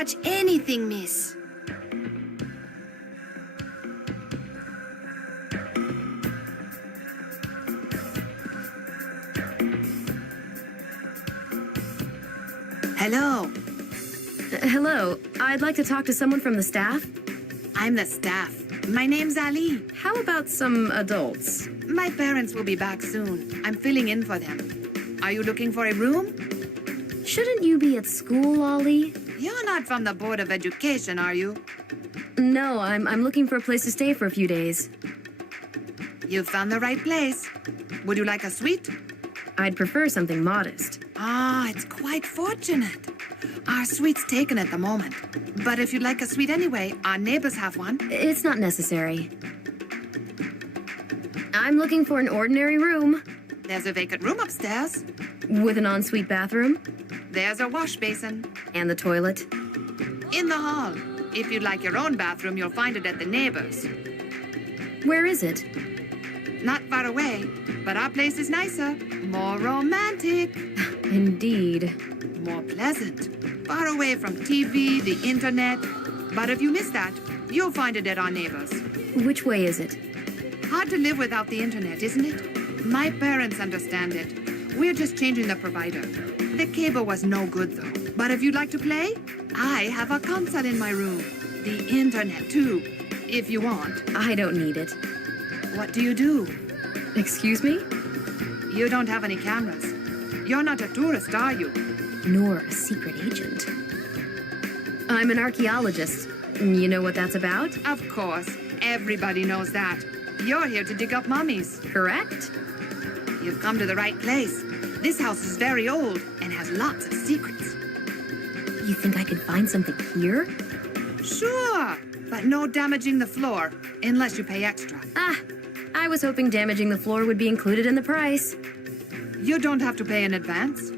touch anything, miss. Hello. Hello. I'd like to talk to someone from the staff. I'm the staff. My name's Ali. How about some adults? My parents will be back soon. I'm filling in for them. Are you looking for a room? Shouldn't you be at school, Ollie? You're not from the Board of Education, are you? No, I'm looking for a place to stay for a few days. You've found the right place. Would you like a suite? I'd prefer something modest. Ah, it's quite fortunate. Our suite's taken at the moment. But if you'd like a suite anyway, our neighbors have one. It's not necessary. I'm looking for an ordinary room. There's a vacant room upstairs. With an ensuite bathroom. There's a wash basin. And the toilet. In the hall. If you'd like your own bathroom, you'll find it at the neighbors. Where is it? Not far away, but our place is nicer. More romantic. Indeed. More pleasant. Far away from TV, the internet. But if you miss that, you'll find it at our neighbors. Which way is it? Hard to live without the internet, isn't it? My parents understand it. We're just changing the provider. The cable was no good, though. But if you'd like to play, I have a console in my room. The internet, too, if you want. I don't need it. What do you do? Excuse me? You don't have any cameras. You're not a tourist, are you? Nor a secret agent. I'm an archaeologist. You know what that's about? Of course. Everybody knows that. You're here to dig up mummies. Correct? You've come to the right place. This house is very old and has lots of secrets. You think I could find something here? Sure, but no damaging the floor, unless you pay extra. Ah, I was hoping damaging the floor would be included in the price. You don't have to pay in advance.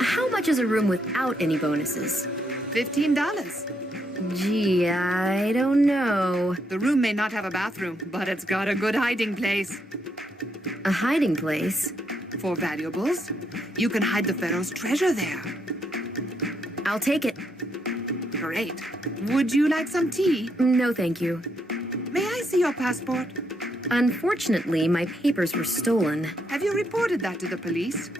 How much is a room without any bonuses? $15. Gee, I don't know. The room may not have a bathroom, but it's got a good hiding place. A hiding place? For valuables, you can hide the Pharaoh's treasure there. I'll take it. Great. Would you like some tea? No, thank you. May I see your passport? Unfortunately, my papers were stolen. Have you reported that to the police?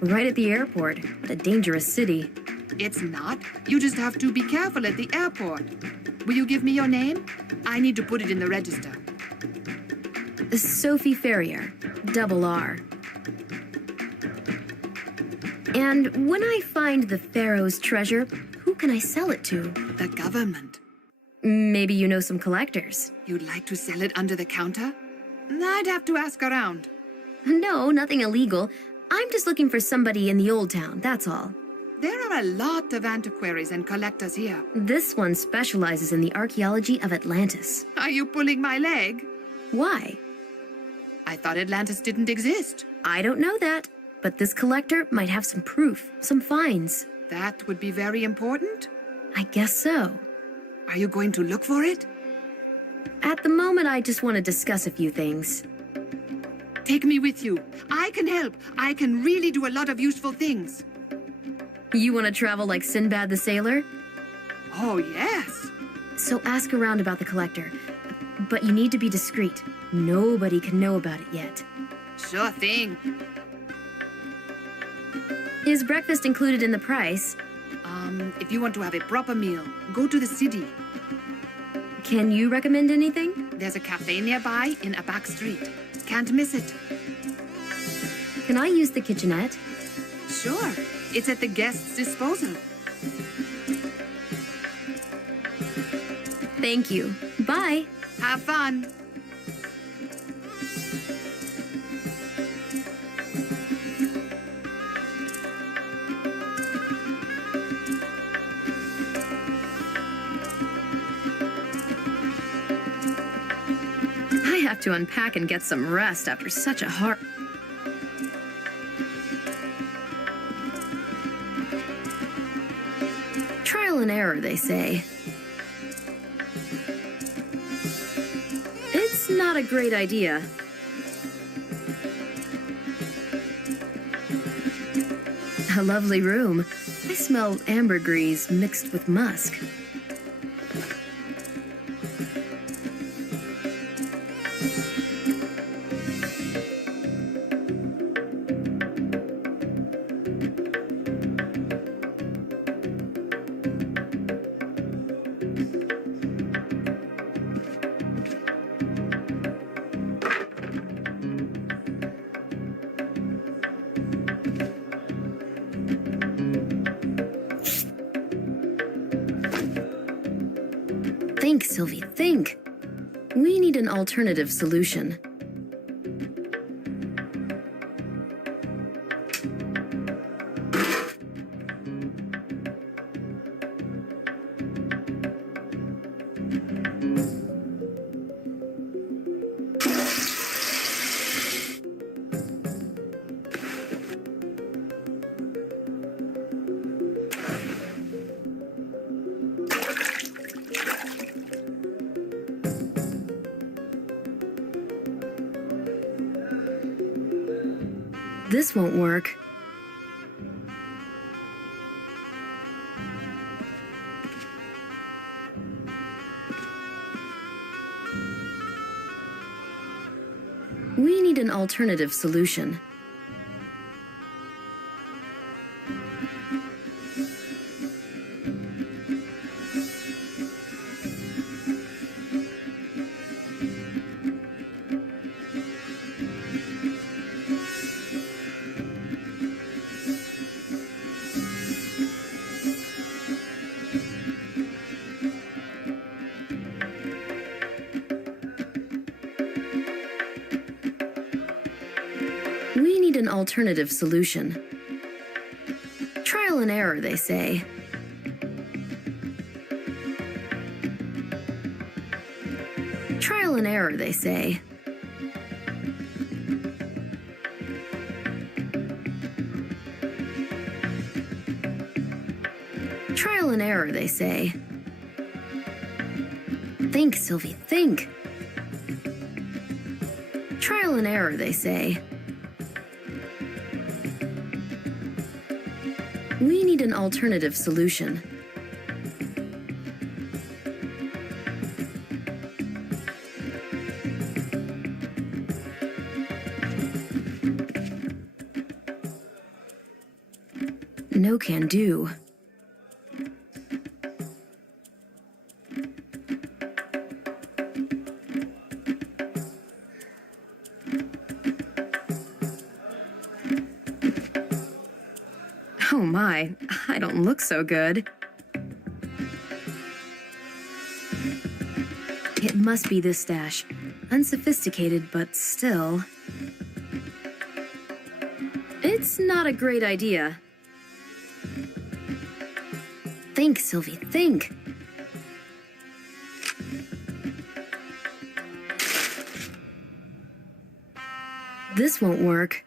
Right at the airport. What a dangerous city. It's not. You just have to be careful at the airport. Will you give me your name? I need to put it in the register. Sophie Ferrier, double R. And when I find the Pharaoh's treasure, who can I sell it to? The government. Maybe you know some collectors. You'd like to sell it under the counter? I'd have to ask around. No, nothing illegal. I'm just looking for somebody in the old town, that's all. There are a lot of antiquaries and collectors here. This one specializes in the archaeology of Atlantis. Are you pulling my leg? Why? I thought Atlantis didn't exist. I don't know that, but this collector might have some proof, some finds. That would be very important. I guess so. Are you going to look for it? At the moment, I just want to discuss a few things. Take me with you. I can help. I can really do a lot of useful things. You want to travel like Sinbad the Sailor? Oh, yes. So ask around about the collector. But you need to be discreet. Nobody can know about it yet. Sure thing. Is breakfast included in the price? If you want to have a proper meal, go to the city. Can you recommend anything? There's a cafe nearby in a back street. Can't miss it. Can I use the kitchenette? Sure. It's at the guest's disposal. Thank you. Bye. Have fun. I have to unpack and get some rest after such a hard... Trial and error, they say. It's not a great idea. A lovely room. I smell ambergris mixed with musk. Think, Sylvie, think. We need an alternative solution. This won't work. We need an alternative solution. We need an alternative solution. Trial and error, they say. Trial and error, they say. Trial and error, they say. Think, Sylvie, think. Trial and error, they say. We need an alternative solution. No can do. Oh my, I don't look so good. It must be this stash. Unsophisticated, but still. It's not a great idea. Think, Sylvie, think. This won't work.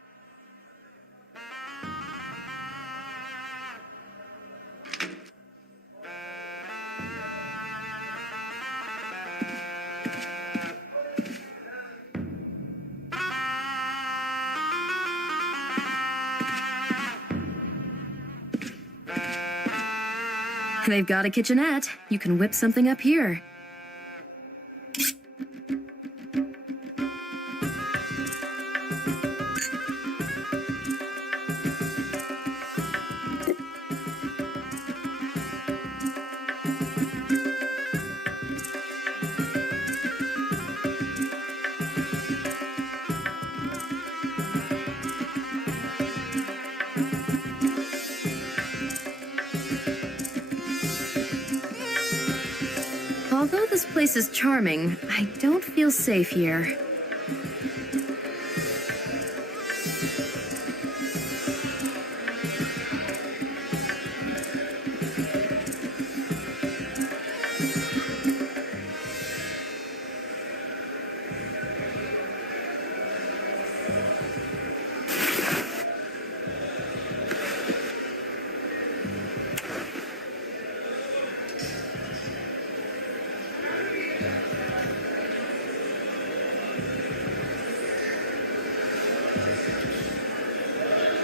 They've got a kitchenette. You can whip something up here. Although this place is charming, I don't feel safe here.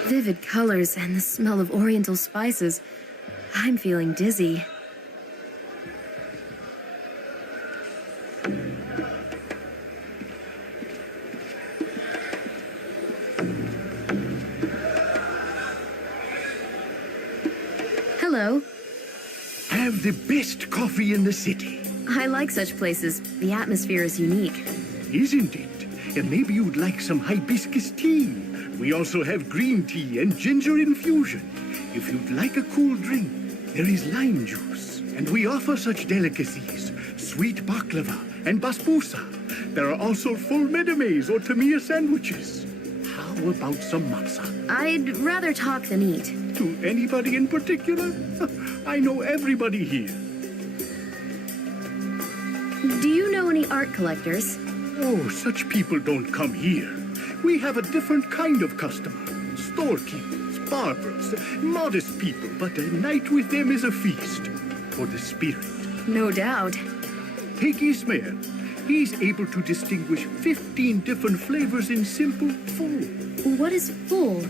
Vivid colors and the smell of oriental spices. I'm feeling dizzy. Hello. Have the best coffee in the city, I like such places. The atmosphere is unique. isn't it? And maybe you'd like some hibiscus tea. We also have green tea and ginger infusion. If you'd like a cool drink, there is lime juice. And we offer such delicacies, sweet baklava and basbousa. There are also full medemes or tamia sandwiches. How about some matzah? I'd rather talk than eat. To anybody in particular? I know everybody here. Do you know any art collectors? Oh, such people don't come here. We have a different kind of customer. Storekeepers, barbers, modest people, but a night with them is a feast for the spirit. No doubt. Take Ismail. He's able to distinguish 15 different flavors in simple, full, What is full?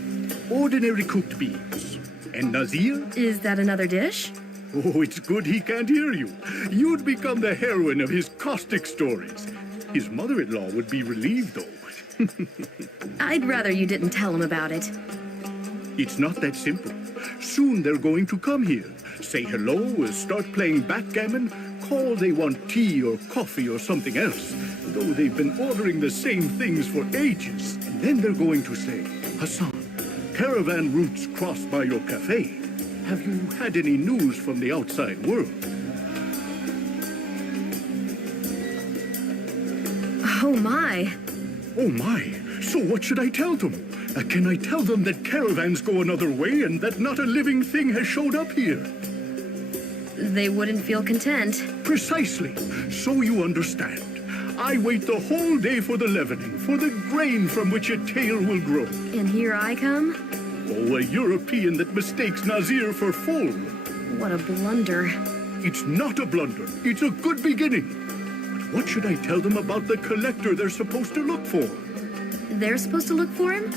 ordinary cooked beans. And Nazir? Is that another dish? Oh, it's good he can't hear you. You'd become the heroine of his caustic stories. His mother-in-law would be relieved, though. I'd rather you didn't tell him about it. It's not that simple. Soon they're going to come here, say hello, start playing backgammon, call they want tea or coffee or something else, though they've been ordering the same things for ages. And then they're going to say, Hassan, caravan routes cross by your cafe. Have you had any news from the outside world? Oh my. Oh my, so what should I tell them? Can I tell them that caravans go another way and that not a living thing has showed up here? They wouldn't feel content. Precisely. So you understand. I wait the whole day for the leavening, for the grain from which a tale will grow. And here I come? Oh, a European that mistakes Nazir for full. What a blunder. It's not a blunder. It's a good beginning. But what should I tell them about the collector they're supposed to look for? They're supposed to look for him?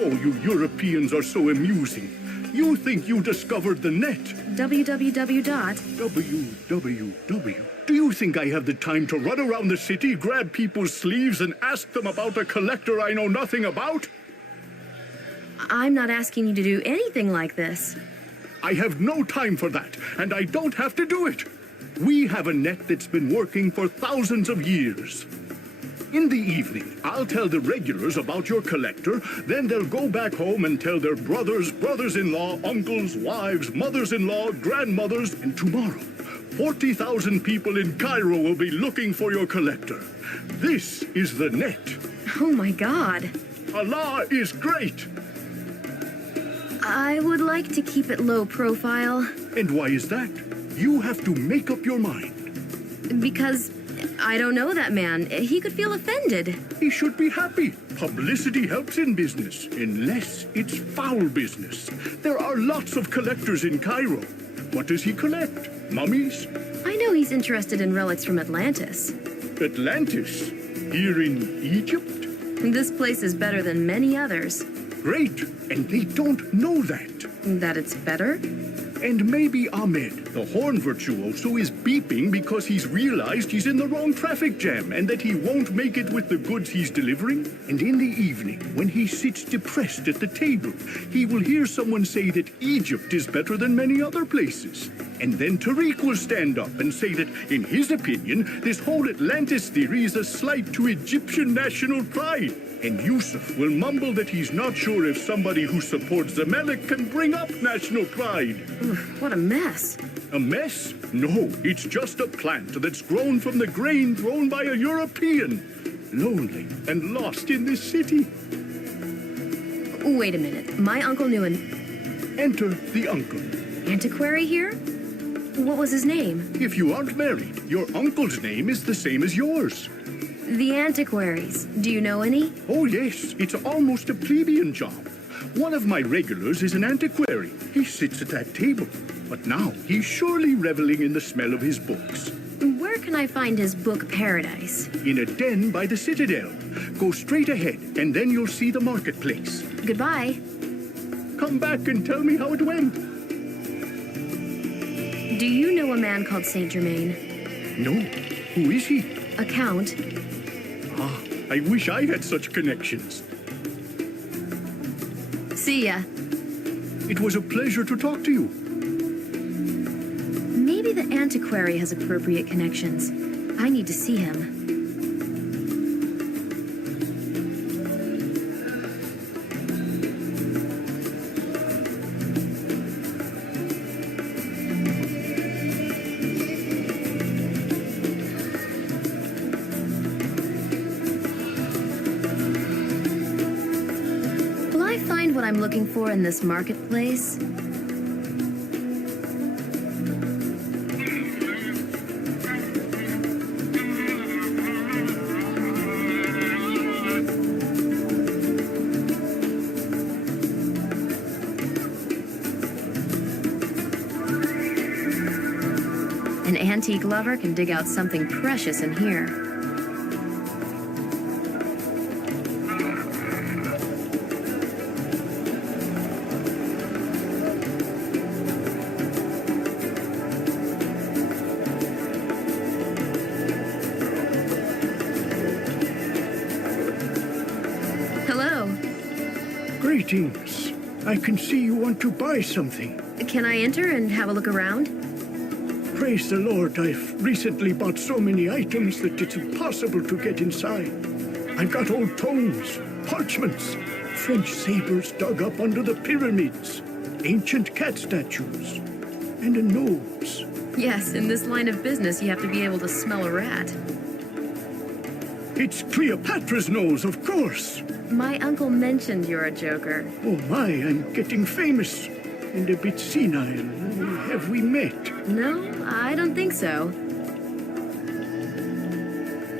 Oh, you Europeans are so amusing. You think you discovered the net. www. www. Do you think I have the time to run around the city, grab people's sleeves, and ask them about a collector I know nothing about? I'm not asking you to do anything like this. I have no time for that, and I don't have to do it. We have a net that's been working for thousands of years. In the evening, I'll tell the regulars about your collector, then they'll go back home and tell their brothers, brothers-in-law, uncles, wives, mothers-in-law, grandmothers, and tomorrow, 40,000 people in Cairo will be looking for your collector. This is the net. Oh my god. Allah is great. I would like to keep it low profile. And why is that? You have to make up your mind. Because I don't know that man. He could feel offended. He should be happy. Publicity helps in business, unless it's foul business. There are lots of collectors in Cairo. What does he collect? Mummies? I know he's interested in relics from Atlantis. Atlantis? Here in Egypt? This place is better than many others. Great, and they don't know that. That it's better? And maybe Ahmed, the horn virtuoso, is beeping because he's realized he's in the wrong traffic jam and that he won't make it with the goods he's delivering. And in the evening, when he sits depressed at the table, he will hear someone say that Egypt is better than many other places. And then Tariq will stand up and say that, in his opinion, this whole Atlantis theory is a slight to Egyptian national pride. And Yusuf will mumble that he's not sure if somebody who supports Zamalek can bring up national pride. Oof, what a mess. A mess? No, it's just a plant that's grown from the grain thrown by a European. Lonely and lost in this city. Wait a minute. My uncle knew an Enter the uncle. antiquary here? What was his name? If you aren't married, your uncle's name is the same as yours. The antiquaries. Do you know any? Oh, yes, it's almost a plebeian job. One of my regulars is an antiquary. He sits at that table. But now he's surely reveling in the smell of his books. Where can I find his book Paradise? In a den by the citadel. Go straight ahead, and then you'll see the marketplace. Goodbye. Come back and tell me how it went. Do you know a man called Saint Germain? No. Who is he? A count. Ah, I wish I had such connections. See ya. It was a pleasure to talk to you. Maybe the antiquary has appropriate connections. I need to see him. Will I find what I'm looking for in this marketplace? An antique lover can dig out something precious in here. Hello. Greetings. I can see you want to buy something. Can I enter and have a look around? Praise the Lord, I've recently bought so many items that it's impossible to get inside. I've got old tomes, parchments, French sabers dug up under the pyramids, ancient cat statues, and a nose. Yes, in this line of business, you have to be able to smell a rat. It's Cleopatra's nose, of course. My uncle mentioned you're a joker. Oh my, I'm getting famous and a bit senile. Have we met? No, I don't think so.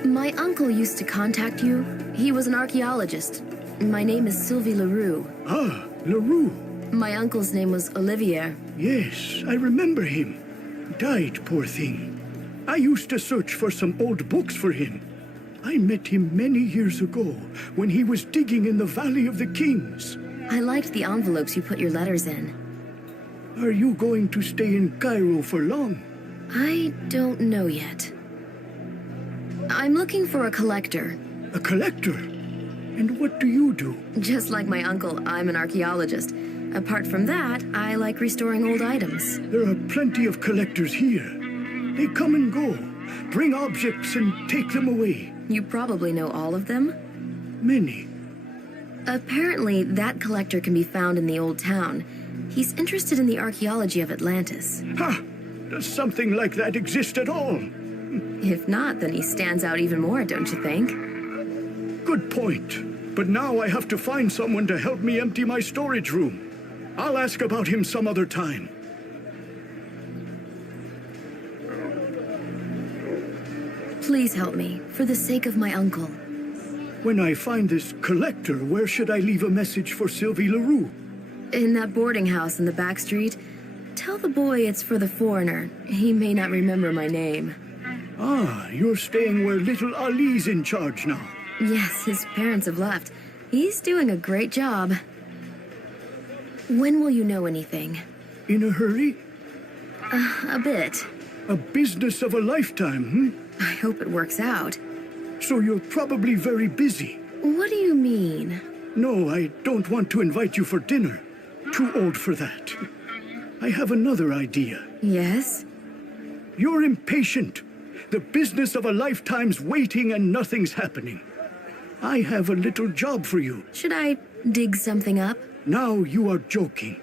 My uncle used to contact you. He was an archaeologist. My name is Sylvie Leroux. Ah, Leroux. My uncle's name was Olivier. Yes, I remember him. Died, poor thing. I used to search for some old books for him. I met him many years ago when he was digging in the Valley of the Kings. I liked the envelopes you put your letters in. Are you going to stay in Cairo for long? I don't know yet. I'm looking for a collector. A collector? And what do you do? Just like my uncle, I'm an archaeologist. Apart from that, I like restoring old items. There are plenty of collectors here. They come and go, bring objects and take them away. You probably know all of them? Many. Apparently, that collector can be found in the old town. He's interested in the archaeology of Atlantis. Ha! Does something like that exist at all? If not, then he stands out even more, don't you think? Good point. But now I have to find someone to help me empty my storage room. I'll ask about him some other time. Please help me, for the sake of my uncle. When I find this collector, where should I leave a message for Sylvie Leroux? In that boarding house in the back street, tell the boy it's for the foreigner. He may not remember my name. Ah, you're staying where little Ali's in charge now. Yes, his parents have left. He's doing a great job. When will you know anything? In a hurry? A bit. A business of a lifetime, I hope it works out. So you're probably very busy. What do you mean? No, I don't want to invite you for dinner. Too old for that. I have another idea. Yes? You're impatient. The business of a lifetime's waiting and nothing's happening. I have a little job for you. Should I dig something up? Now you are joking.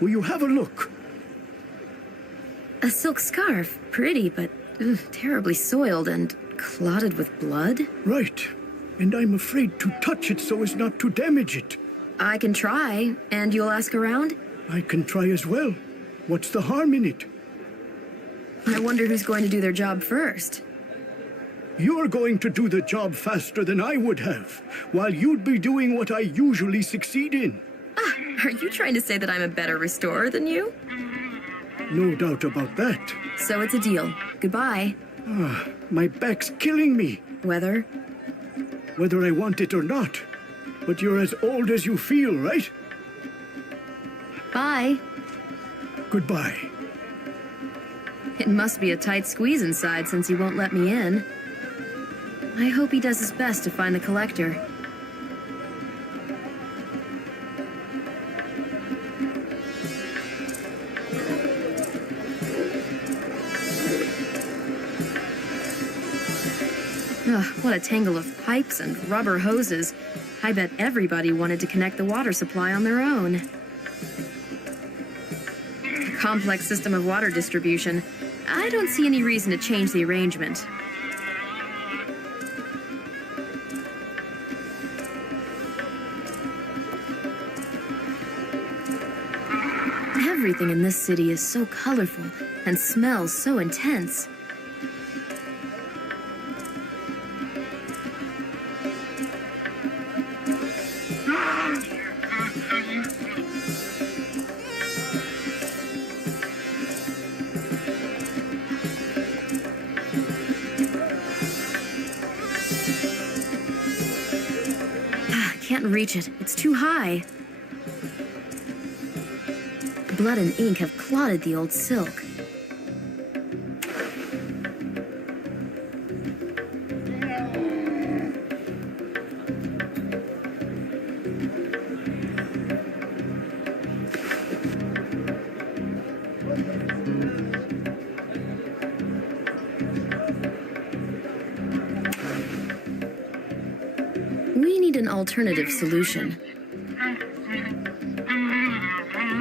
Will you have a look? A silk scarf. Pretty, but terribly soiled and clotted with blood? Right. And I'm afraid to touch it so as not to damage it. I can try, and you'll ask around? I can try as well. What's the harm in it? I wonder who's going to do their job first. You're going to do the job faster than I would have, while you'd be doing what I usually succeed in. Are you trying to say that I'm a better restorer than you? No doubt about that. So it's a deal. Goodbye. My back's killing me, Weather? whether I want it or not. But you're as old as you feel, right? Bye. Goodbye. It must be a tight squeeze inside since he won't let me in. I hope he does his best to find the collector. Ugh, what a tangle of pipes and rubber hoses. I bet everybody wanted to connect the water supply on their own. A complex system of water distribution. I don't see any reason to change the arrangement. Everything in this city is so colorful and smells so intense. Can't reach it. It's too high. Blood and ink have clotted the old silk. We need an alternative solution.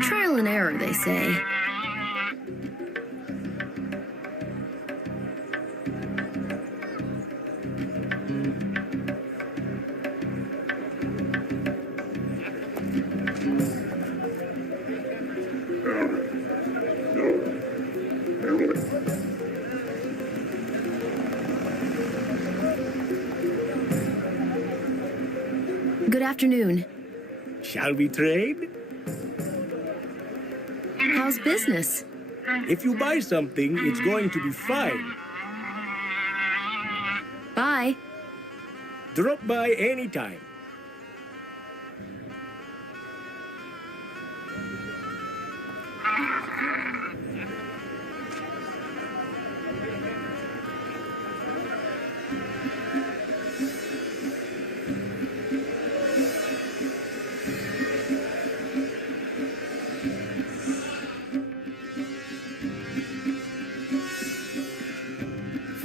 Trial and error, they say. Good afternoon. Shall we trade? How's business? If you buy something, it's going to be fine. Bye. Drop by anytime.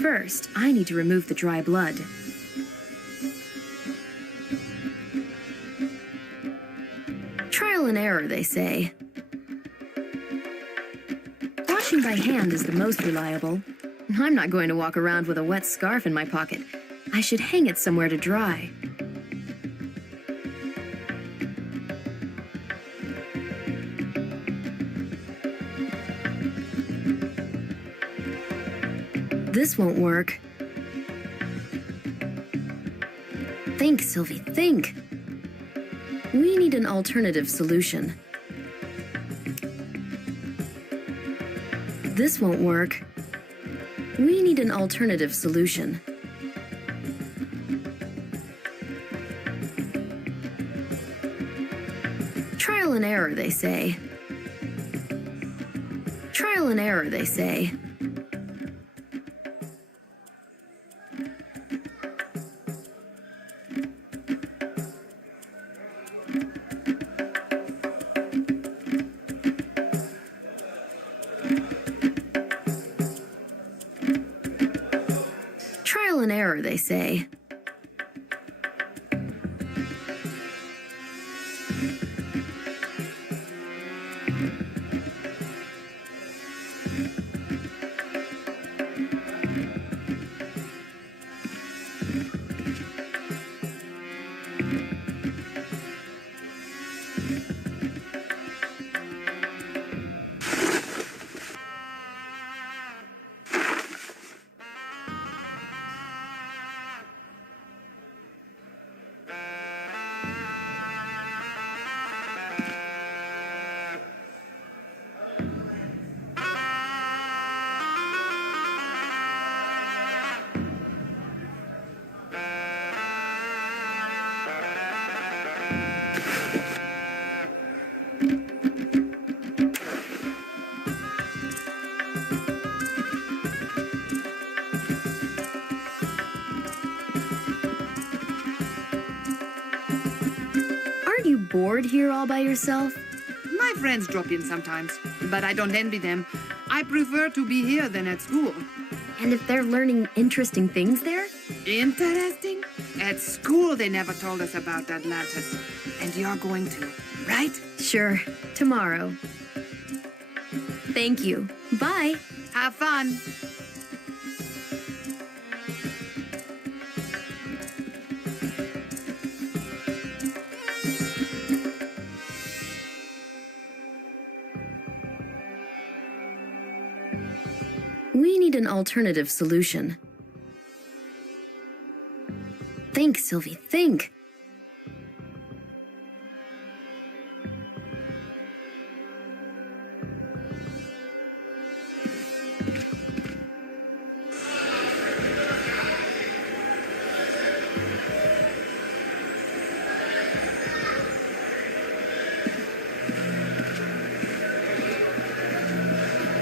First, I need to remove the dry blood. Trial and error, they say. Washing by hand is the most reliable. I'm not going to walk around with a wet scarf in my pocket. I should hang it somewhere to dry. This won't work. Think, Sylvie, think. We need an alternative solution. This won't work. We need an alternative solution. Trial and error, they say. Trial and error, they say. Trial and error, they say. bored here all by yourself? My friends drop in sometimes, but I don't envy them. I prefer to be here than at school. And if they're learning interesting things there? Interesting? At school, they never told us about Atlantis. And you're going to, right? Sure, tomorrow. Thank you. Bye. Have fun. We need an alternative solution. Think, Sylvie, think.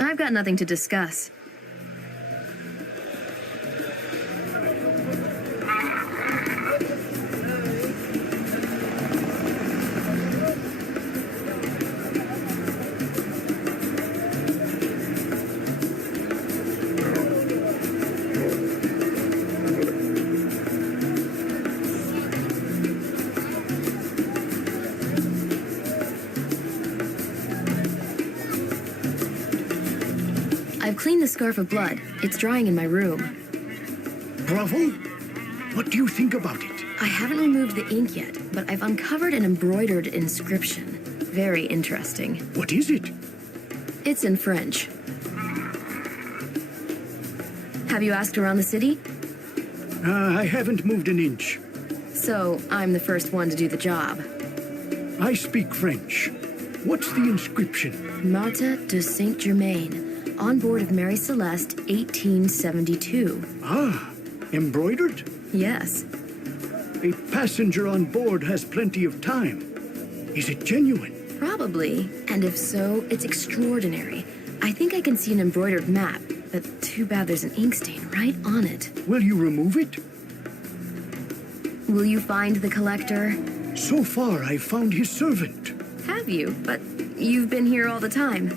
I've got nothing to discuss. I've cleaned the scarf of blood. It's drying in my room. Bravo! What do you think about it? I haven't removed the ink yet, but I've uncovered an embroidered inscription. Very interesting. What is it? It's in French. Have you asked around the city? I haven't moved an inch. So, I'm the first one to do the job. I speak French. What's the inscription? Martha de Saint-Germain, on board of Mary Celeste, 1872. Ah, embroidered? Yes. A passenger on board has plenty of time. Is it genuine? Probably. And if so, it's extraordinary. I think I can see an embroidered map, but too bad there's an ink stain right on it. Will you remove it? Will you find the collector? So far, I've found his servant. Have you? But you've been here all the time.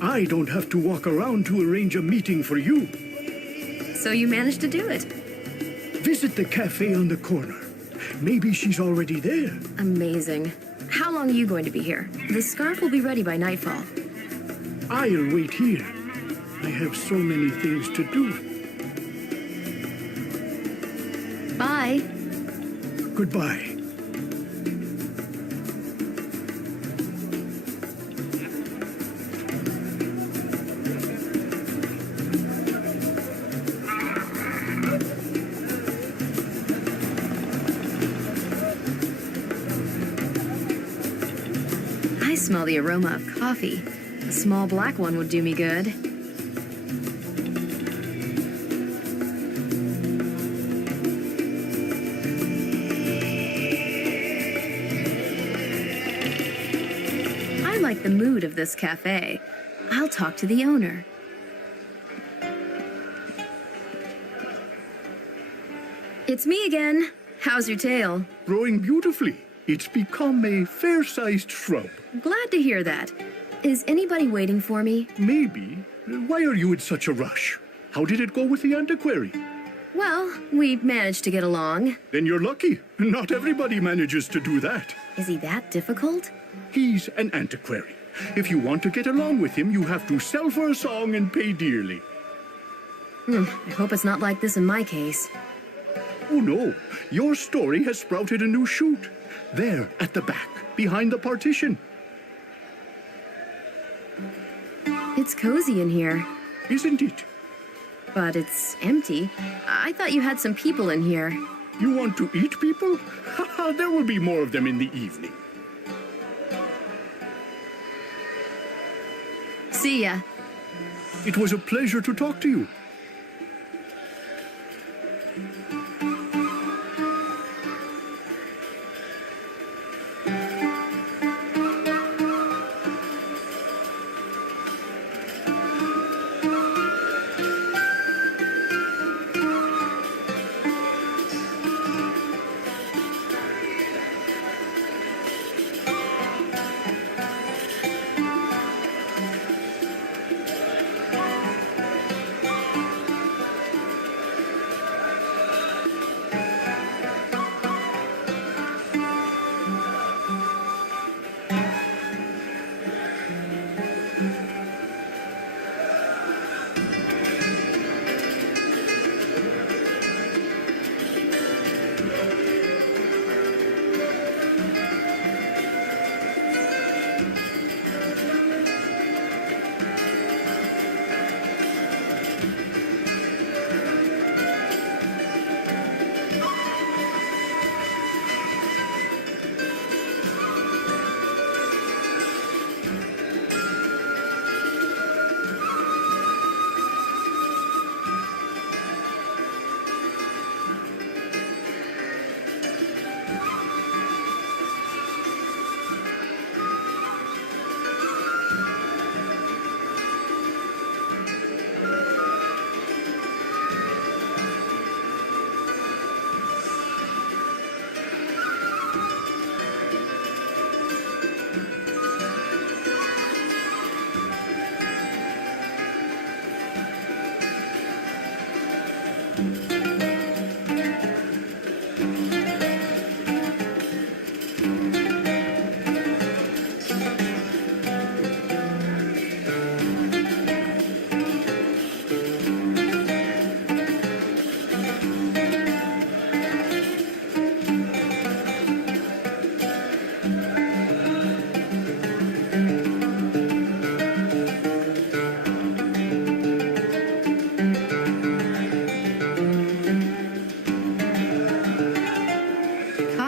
I don't have to walk around to arrange a meeting for you. So you managed to do it. Visit the cafe on the corner. Maybe she's already there. Amazing. How long are you going to be here? The scarf will be ready by nightfall. I'll wait here. I have so many things to do. Bye. Goodbye. I smell the aroma of coffee. A small black one would do me good. I like the mood of this cafe. I'll talk to the owner. It's me again. How's your tail? Growing beautifully. It's become a fair-sized shrub. Glad to hear that. Is anybody waiting for me? Maybe. Why are you in such a rush? How did it go with the antiquary? Well, we managed to get along. Then you're lucky. Not everybody manages to do that. Is he that difficult? He's an antiquary. If you want to get along with him, you have to sell for a song and pay dearly. I hope it's not like this in my case. Oh no, your story has sprouted a new shoot. There, at the back, behind the partition. It's cozy in here, Isn't it? but it's empty. I thought you had some people in here. You want to eat people? Haha, there will be more of them in the evening. See ya. It was a pleasure to talk to you.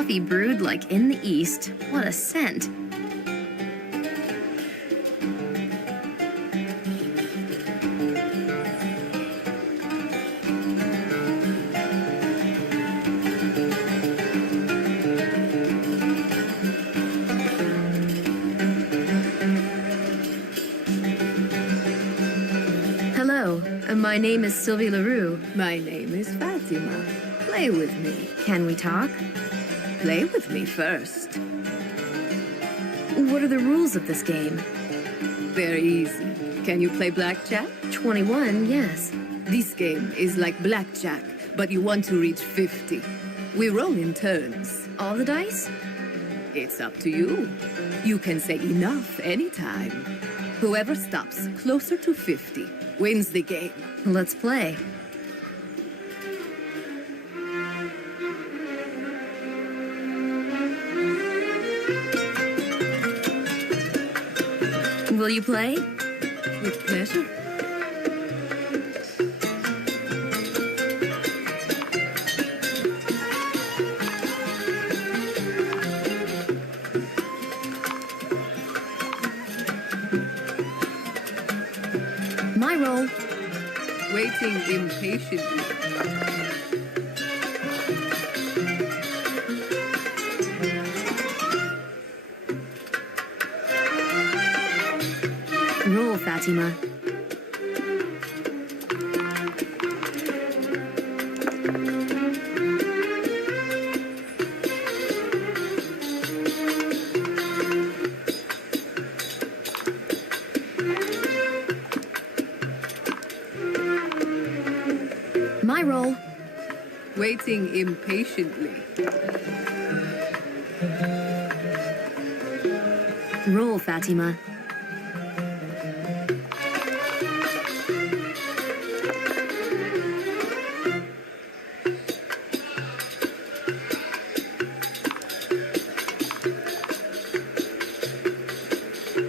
Coffee brewed like in the East. What a scent. Hello, my name is Sylvie LaRue. My name is Fatima. Play with me. Can we talk? Play with me first. What are the rules of this game? Very easy. Can you play blackjack? 21, yes. This game is like blackjack, but you want to reach 50. We roll in turns. All the dice? It's up to you. You can say enough anytime. Whoever stops closer to 50 wins the game. Let's play. Will you play? With pleasure. My roll. Waiting impatiently. Roll, Fatima. My roll. Waiting impatiently. Roll, Fatima.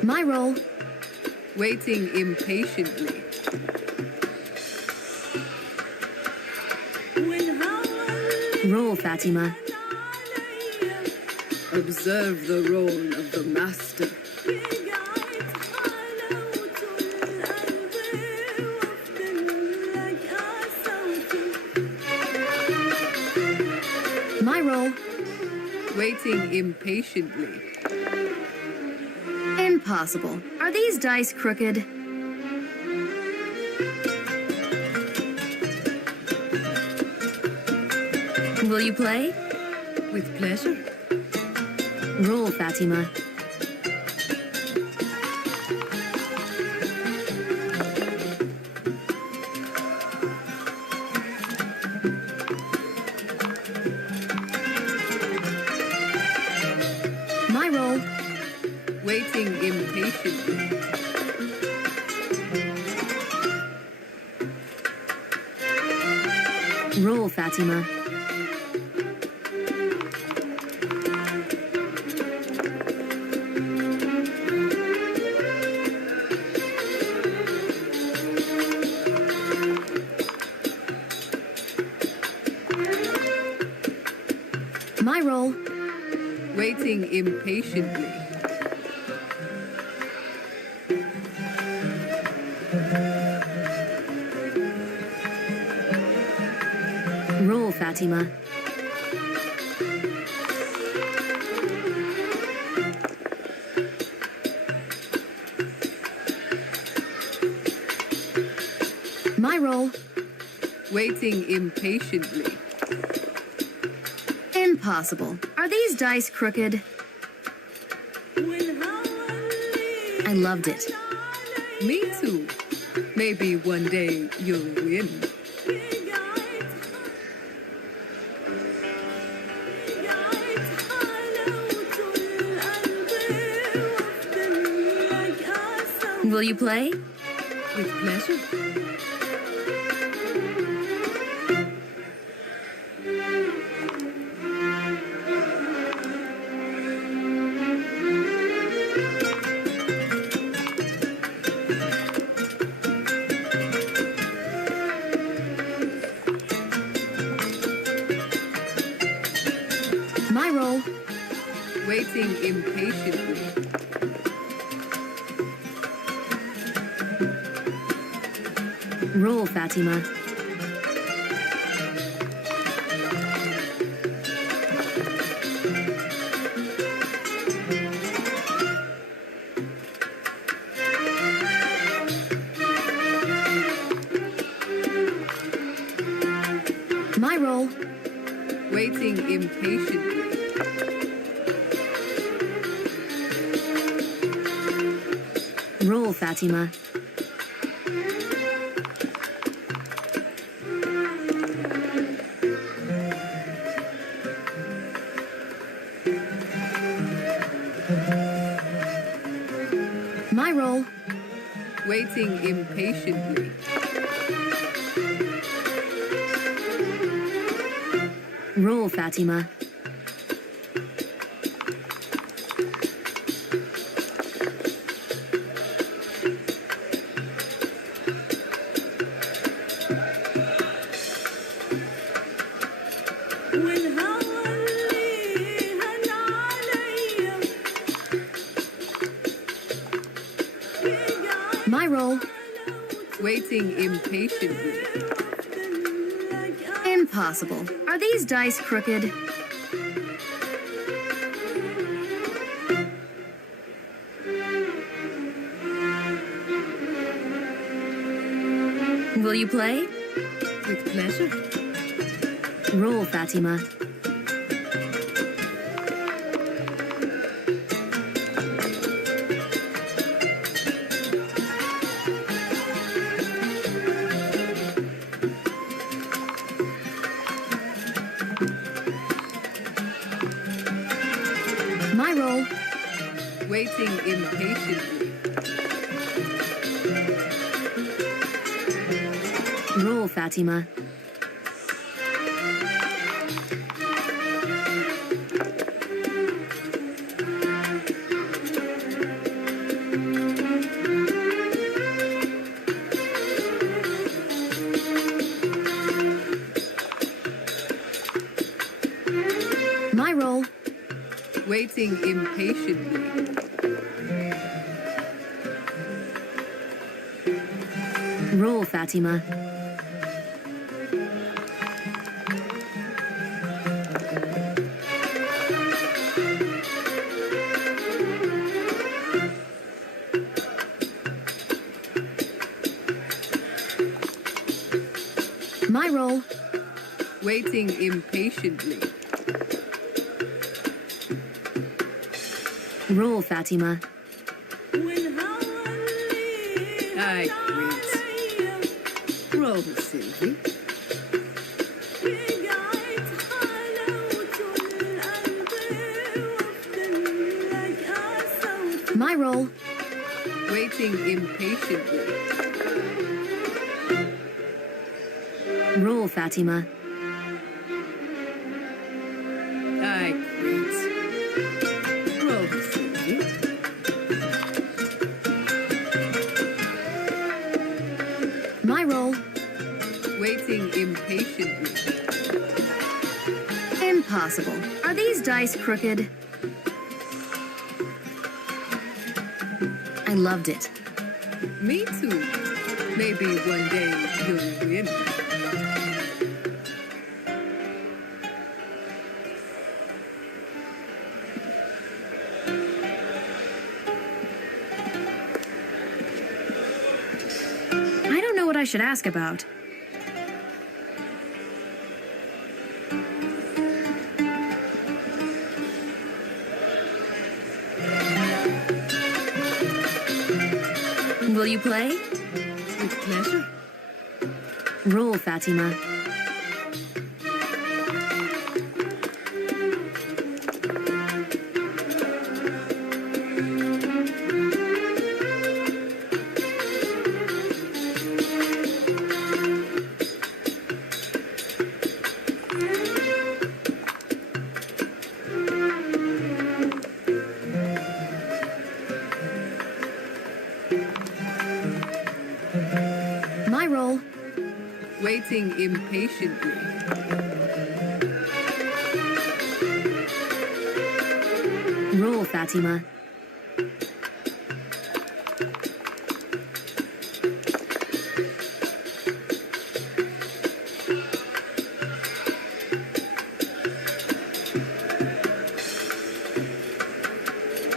My roll. Waiting impatiently. Roll, Fatima. Observe the role of the master. My roll. Waiting impatiently. Impossible. Are these dice crooked? Will you play? With pleasure. Roll, Fatima. My roll. Waiting impatiently. Roll, Fatima. My roll. Waiting impatiently. Roll, Fatima. My roll. Waiting impatiently. Impossible. Are these dice crooked? I loved it. Me too. Maybe one day you'll win. Will you play? With pleasure. My roll. roll. Waiting impatiently. Roll, Fatima. My roll. Waiting impatiently. Roll, Fatima. My roll. Waiting impatiently. Roll, Fatima. My roll. Waiting impatiently. Impossible. Are these dice crooked? Will you play? With pleasure. Roll, Fatima. My roll. Waiting impatiently. Roll, Fatima. My roll. Waiting impatiently. Roll, Fatima. My roll. Waiting impatiently. Roll, Fatima. I quit. Roll, Sylvie. My roll. Waiting impatiently. Roll, Fatima. I quit. Roll, Sylvie. My roll. Waiting impatiently. Impossible. Are these dice crooked? I loved it. Me too. Maybe one day you'll win. I don't know what I should ask about. Will you play? With pleasure. Roll, Fatima. My roll. Waiting impatiently. Fatima.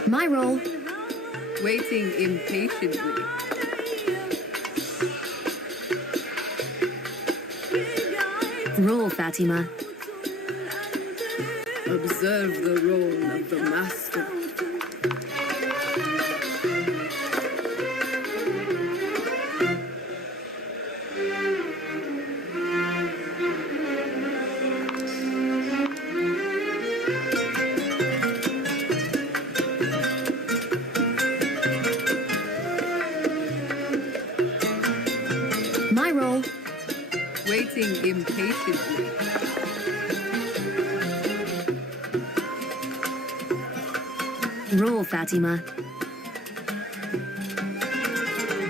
My roll. Waiting impatiently. Roll, Fatima. Observe the role of the master. My roll. Waiting impatiently. Roll, Fatima.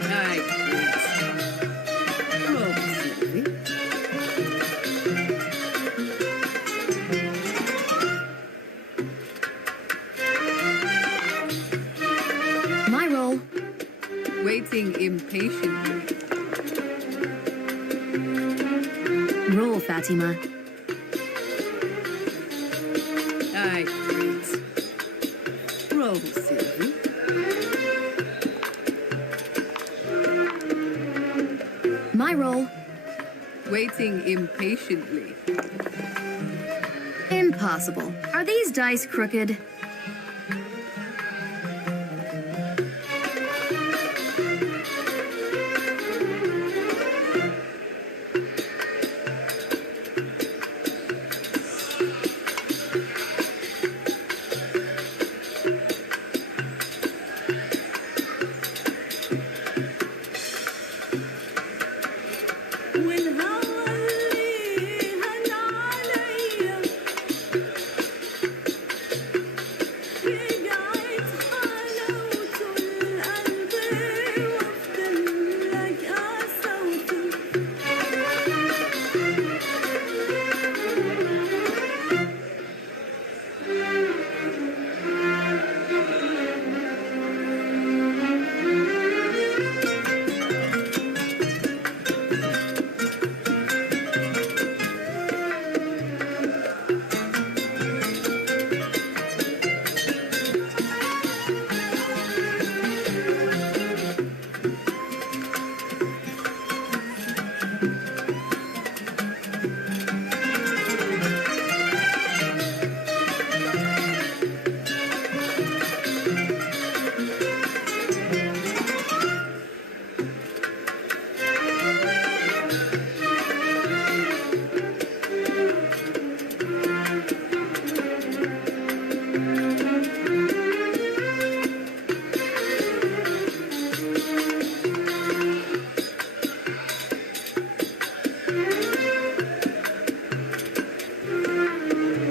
I quit. Roll, Sylvie. My roll. Waiting impatiently. Roll, Fatima. I quit. Roll, Sylvie. My roll. Waiting impatiently. Impossible. Are these dice crooked?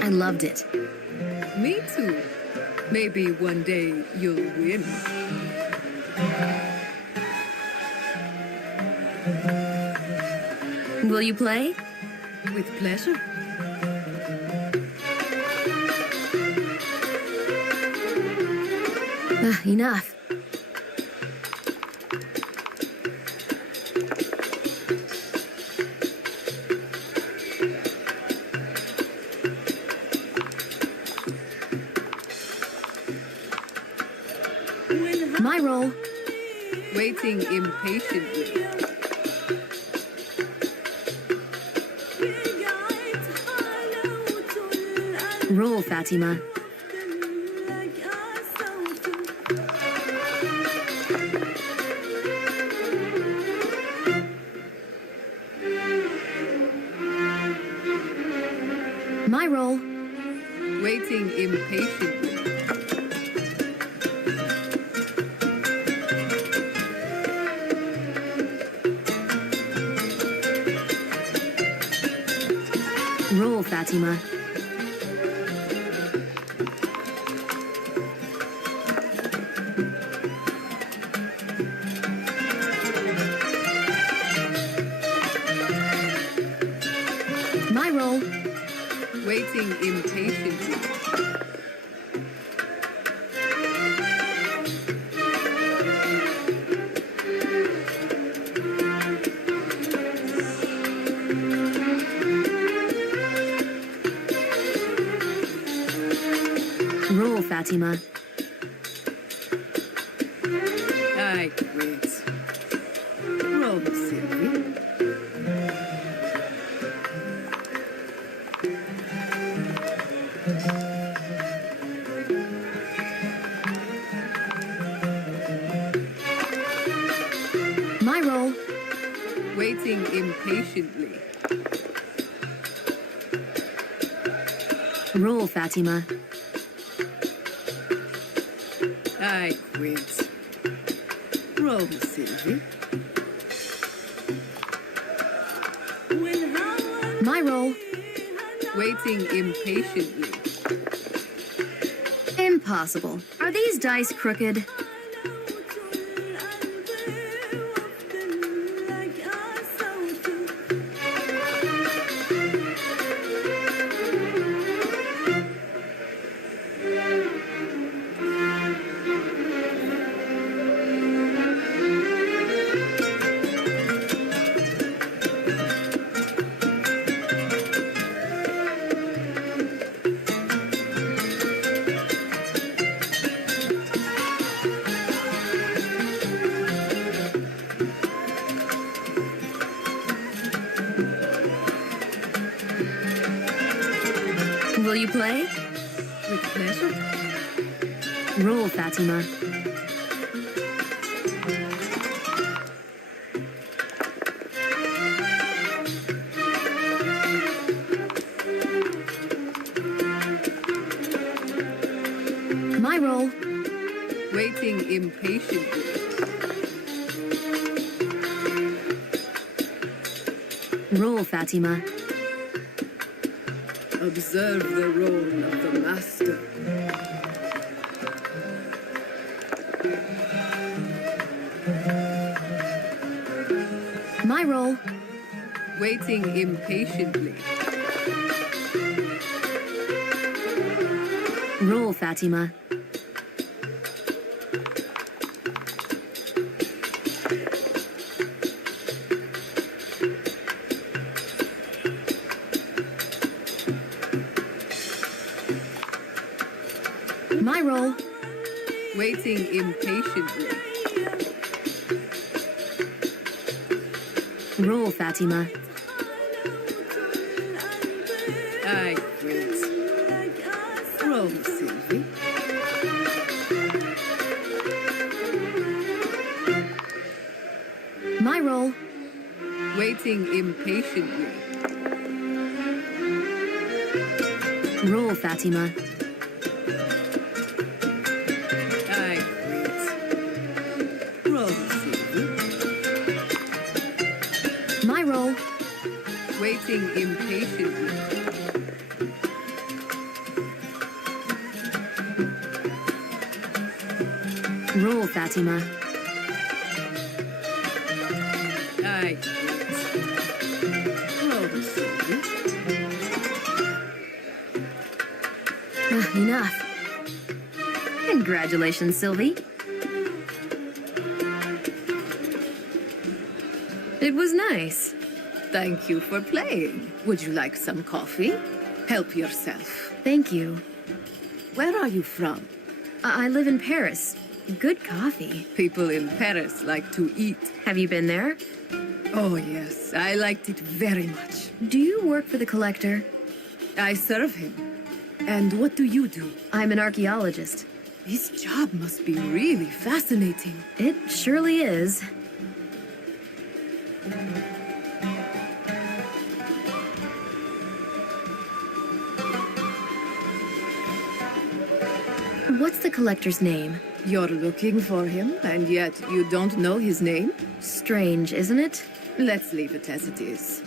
I loved it. Me too. Maybe one day you'll win. Will you play? With pleasure. Enough. My roll. Waiting impatiently. Roll, Fatima. My roll. Waiting impatiently. Roll, Fatima. My roll. Waiting impatiently. Roll, Fatima. I quit. Roll, Sylvie. My roll. Waiting impatiently. Roll, Fatima. I quit. Roll, Sylvie. My roll. Waiting impatiently. Impossible. Are these dice crooked? Will you play? With pleasure. Roll, Fatima. My roll. Waiting impatiently. Roll, Fatima. Observe the role of the master. My roll. Waiting impatiently. Roll, Fatima. My roll. Waiting impatiently. Roll, Fatima. I quit. Roll, Sylvie. My roll. Waiting impatiently. Roll, Fatima. I quit. Roll, Sylvie. My roll. Waiting impatiently. Roll, Fatima. I quit. Roll, Sylvie. Enough. Congratulations, Sylvie. It was nice. Thank you for playing. Would you like some coffee? Help yourself. Thank you. Where are you from? I live in Paris. Good coffee. People in Paris like to eat. Have you been there? Oh, yes. I liked it very much. Do you work for the collector? I serve him. And what do you do? I'm an archaeologist. His job must be really fascinating. It surely is. What's the collector's name? You're looking for him, and yet you don't know his name? Strange, isn't it? Let's leave it as it is.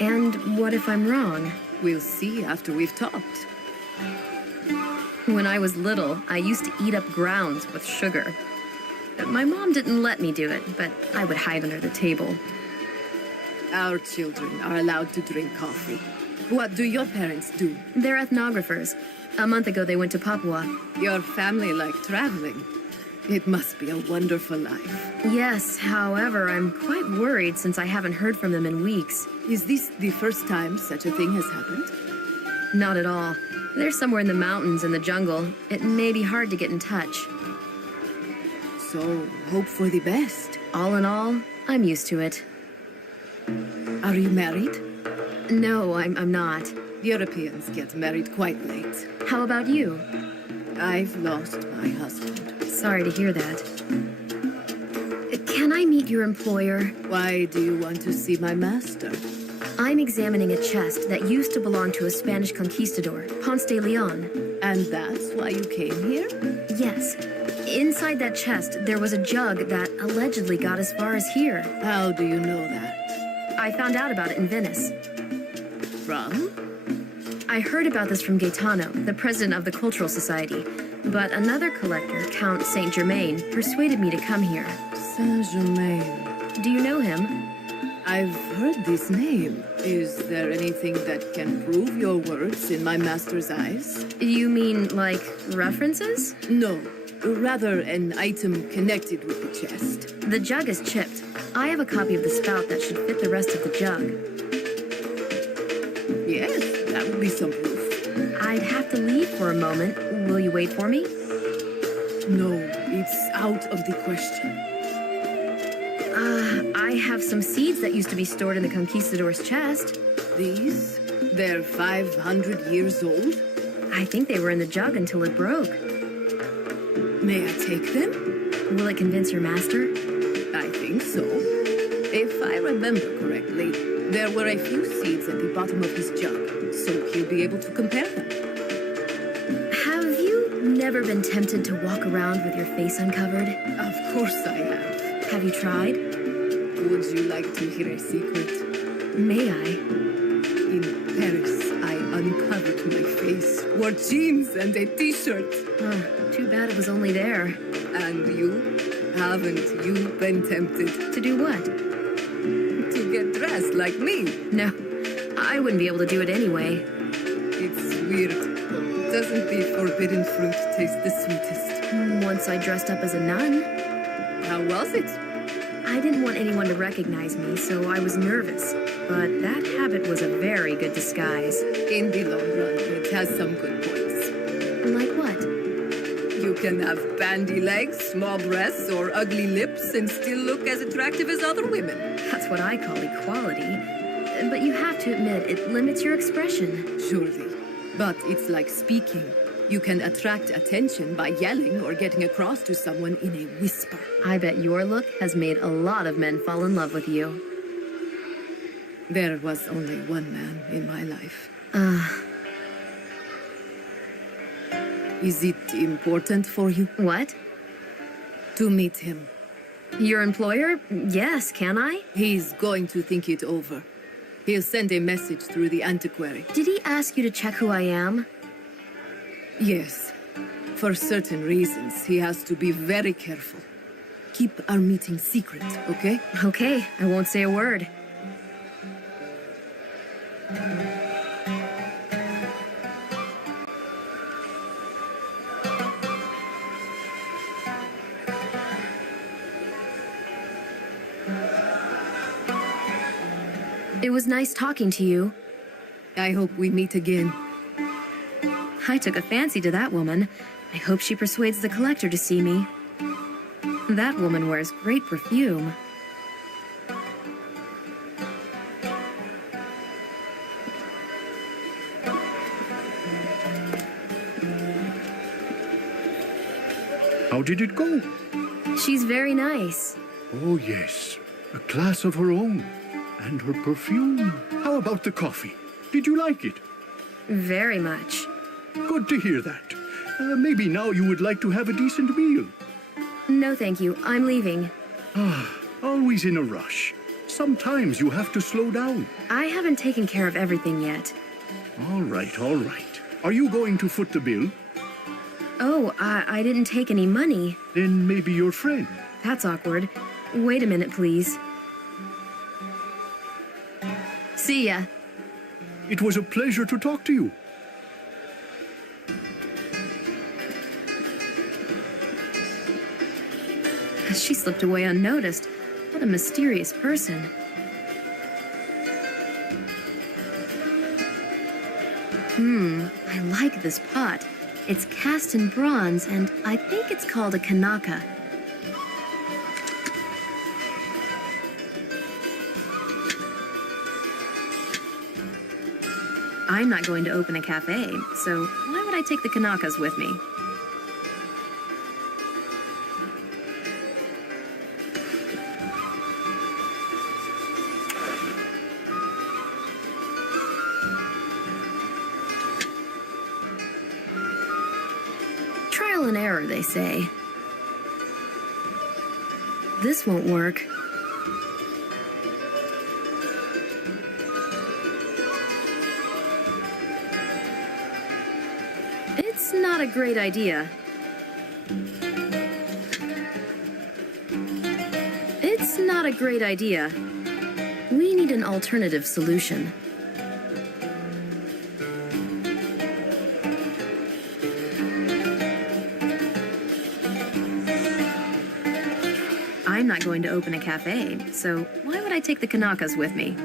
And what if I'm wrong? We'll see after we've talked. When I was little, I used to eat up grounds with sugar. My mom didn't let me do it, but I would hide under the table. Our children are allowed to drink coffee. What do your parents do? They're ethnographers. A month ago, they went to Papua. Your family like traveling. It must be a wonderful life. Yes, however, I'm quite worried since I haven't heard from them in weeks. Is this the first time such a thing has happened? Not at all. They're somewhere in the mountains in the jungle. It may be hard to get in touch. So, hope for the best. All in all, I'm used to it. Are you married? No, I'm not. Europeans get married quite late. How about you? I've lost my husband. Sorry to hear that. Can I meet your employer? Why do you want to see my master? I'm examining a chest that used to belong to a Spanish conquistador, Ponce de Leon. And that's why you came here? Yes. Inside that chest, there was a jug that allegedly got as far as here. How do you know that? I found out about it in Venice. From? I heard about this from Gaetano, the president of the Cultural Society. But another collector, Count Saint Germain, persuaded me to come here. Saint-Germain. Do you know him? I've heard this name. Is there anything that can prove your words in my master's eyes? You mean, like, references? No, rather an item connected with the chest. The jug is chipped. I have a copy of the spout that should fit the rest of the jug. Yes, that would be some proof. I'd have to leave for a moment. Will you wait for me? No, it's out of the question. I have some seeds that used to be stored in the conquistador's chest. These? They're 500 years old? I think they were in the jug until it broke. May I take them? Will it convince your master? I think so. If I remember correctly, there were a few seeds at the bottom of his jug, so he'll be able to compare them. Have you never been tempted to walk around with your face uncovered? Of course I have. Have you tried? Would you like to hear a secret? May I? In Paris, I uncovered my face, wore jeans and a t-shirt. Too bad it was only there. And you? Haven't you been tempted To do what? to get dressed like me? No, I wouldn't be able to do it anyway. It's weird. Doesn't the forbidden fruit taste the sweetest? Once I dressed up as a nun. How was it? I didn't want anyone to recognize me, so I was nervous. But that habit was a very good disguise. In the long run, it has some good points. Like what? You can have bandy legs, small breasts, or ugly lips and still look as attractive as other women. That's what I call equality. But you have to admit, it limits your expression. Surely. But it's like speaking. You can attract attention by yelling or getting across to someone in a whisper. I bet your look has made a lot of men fall in love with you. There was only one man in my life. Is it important for you What? to meet him? Your employer? Yes, can I? He's going to think it over. He'll send a message through the antiquary. Did he ask you to check who I am? Yes. For certain reasons, he has to be very careful. Keep our meeting secret, okay? Okay, I won't say a word. It was nice talking to you. I hope we meet again. I took a fancy to that woman. I hope she persuades the collector to see me. That woman wears great perfume. How did it go? She's very nice. Oh, yes. A class of her own. And her perfume. How about the coffee? Did you like it? Very much. Good to hear that. Maybe now you would like to have a decent meal. No, thank you. I'm leaving. Always in a rush. Sometimes you have to slow down. I haven't taken care of everything yet. All right, all right. Are you going to foot the bill? Oh, I didn't take any money. Then maybe your friend. That's awkward. Wait a minute, please. See ya. It was a pleasure to talk to you. She slipped away unnoticed. What a mysterious person. I like this pot. It's cast in bronze, and I think it's called a kanaka. I'm not going to open a cafe, so why would I take the kanakas with me? Trial and error, they say. This won't work. It's not a great idea. It's not a great idea. We need an alternative solution. I'm not going to open a cafe, so why would I take the kanakas with me?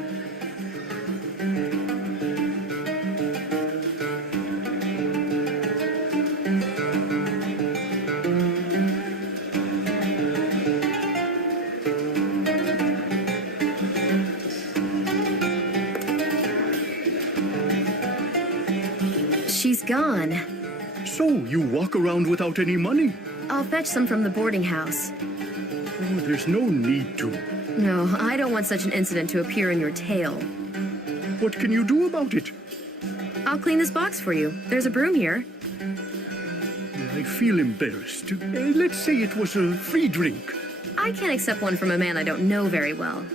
She's gone. So, you walk around without any money? I'll fetch some from the boarding house. Oh, there's no need to. No, I don't want such an incident to appear in your tale. What can you do about it? I'll clean this box for you. There's a broom here. I feel embarrassed. Let's say it was a free drink. I can't accept one from a man I don't know very well.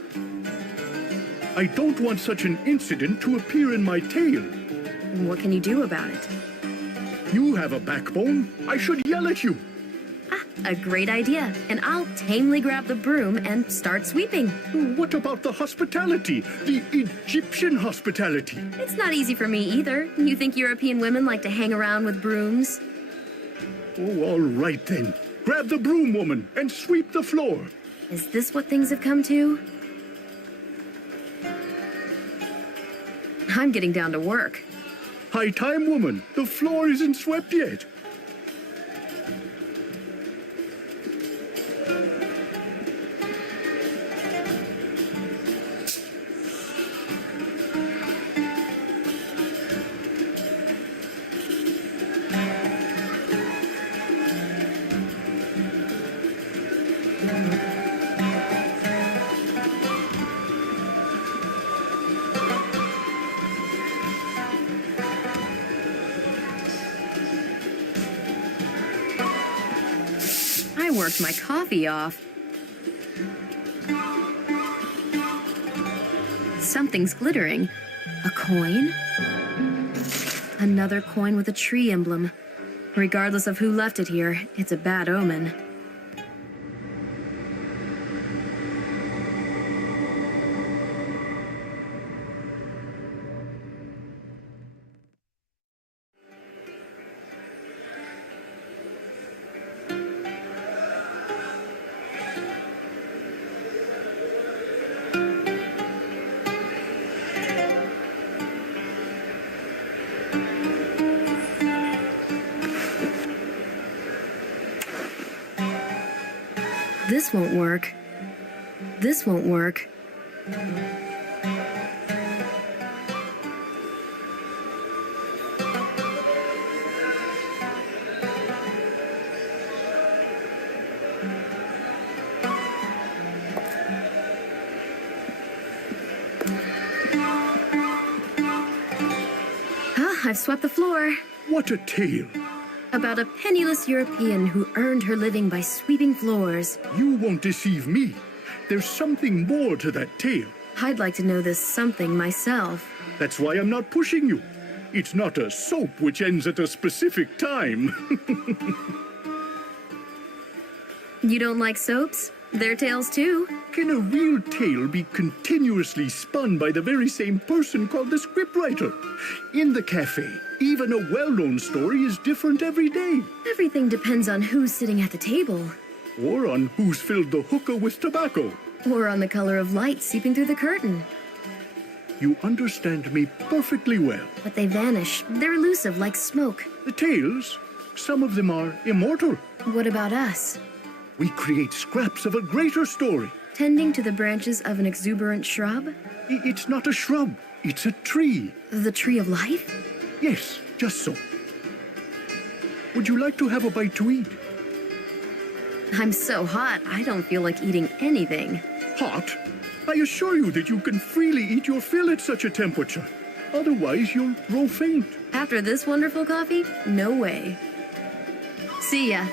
I don't want such an incident to appear in my tale. What can you do about it? You have a backbone. I should yell at you. Ah, a great idea. And I'll tamely grab the broom and start sweeping. What about the hospitality? The Egyptian hospitality? It's not easy for me either. You think European women like to hang around with brooms? Oh, all right then. Grab the broom, woman, and sweep the floor. Is this what things have come to? I'm getting down to work. High time, woman. The floor isn't swept yet. I worked my coffee off. Something's glittering. A coin? Another coin with a tree emblem. Regardless of who left it here, it's a bad omen. This won't work. This won't work. I've swept the floor. What a tale. About a penniless European who earned her living by sweeping floors. You won't deceive me. There's something more to that tale. I'd like to know this something myself. That's why I'm not pushing you. It's not a soap which ends at a specific time. You don't like soaps? They're tales too. Can a real tale be continuously spun by the very same person called the scriptwriter? In the cafe, even a well-known story is different every day. Everything depends on who's sitting at the table. Or on who's filled the hookah with tobacco. Or on the color of light seeping through the curtain. You understand me perfectly well. But they vanish. They're elusive like smoke. The tales, some of them are immortal. What about us? We create scraps of a greater story. Tending to the branches of an exuberant shrub? It's not a shrub, it's a tree. The tree of life? Yes, just so. Would you like to have a bite to eat? I'm so hot, I don't feel like eating anything. Hot? I assure you that you can freely eat your fill at such a temperature. Otherwise, you'll grow faint. After this wonderful coffee? No way. See ya.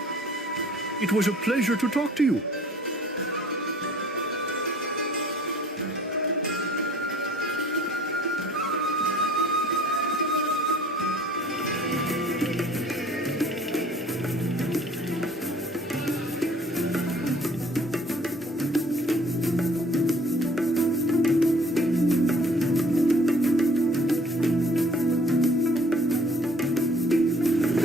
It was a pleasure to talk to you.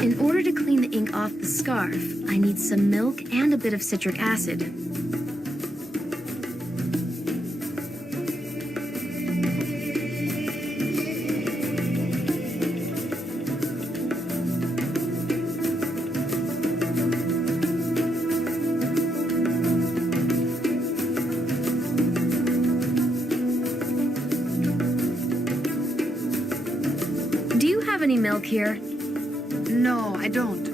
In order to clean the ink off the scarf, I need some milk and a bit of citric acid. Do you have any milk here? No, I don't.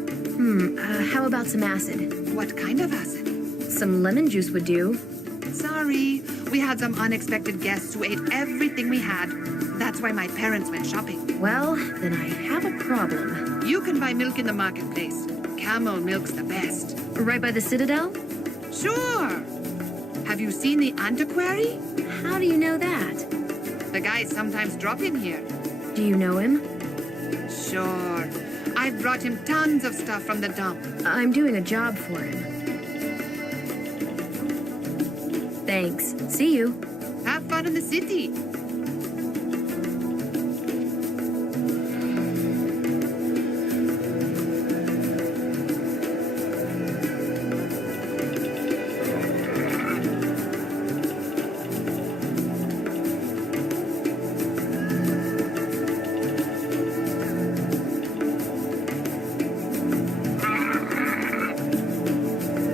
How about some acid? What kind of acid? Some lemon juice would do. Sorry, we had some unexpected guests who ate everything we had. That's why my parents went shopping. Well, then I have a problem. You can buy milk in the marketplace. Camel milk's the best. Right by the Citadel? Sure. Have you seen the antiquary? How do you know that? The guys sometimes drop in here. Do you know him? Sure. I've brought him tons of stuff from the dump. I'm doing a job for him. Thanks. See you. Have fun in the city.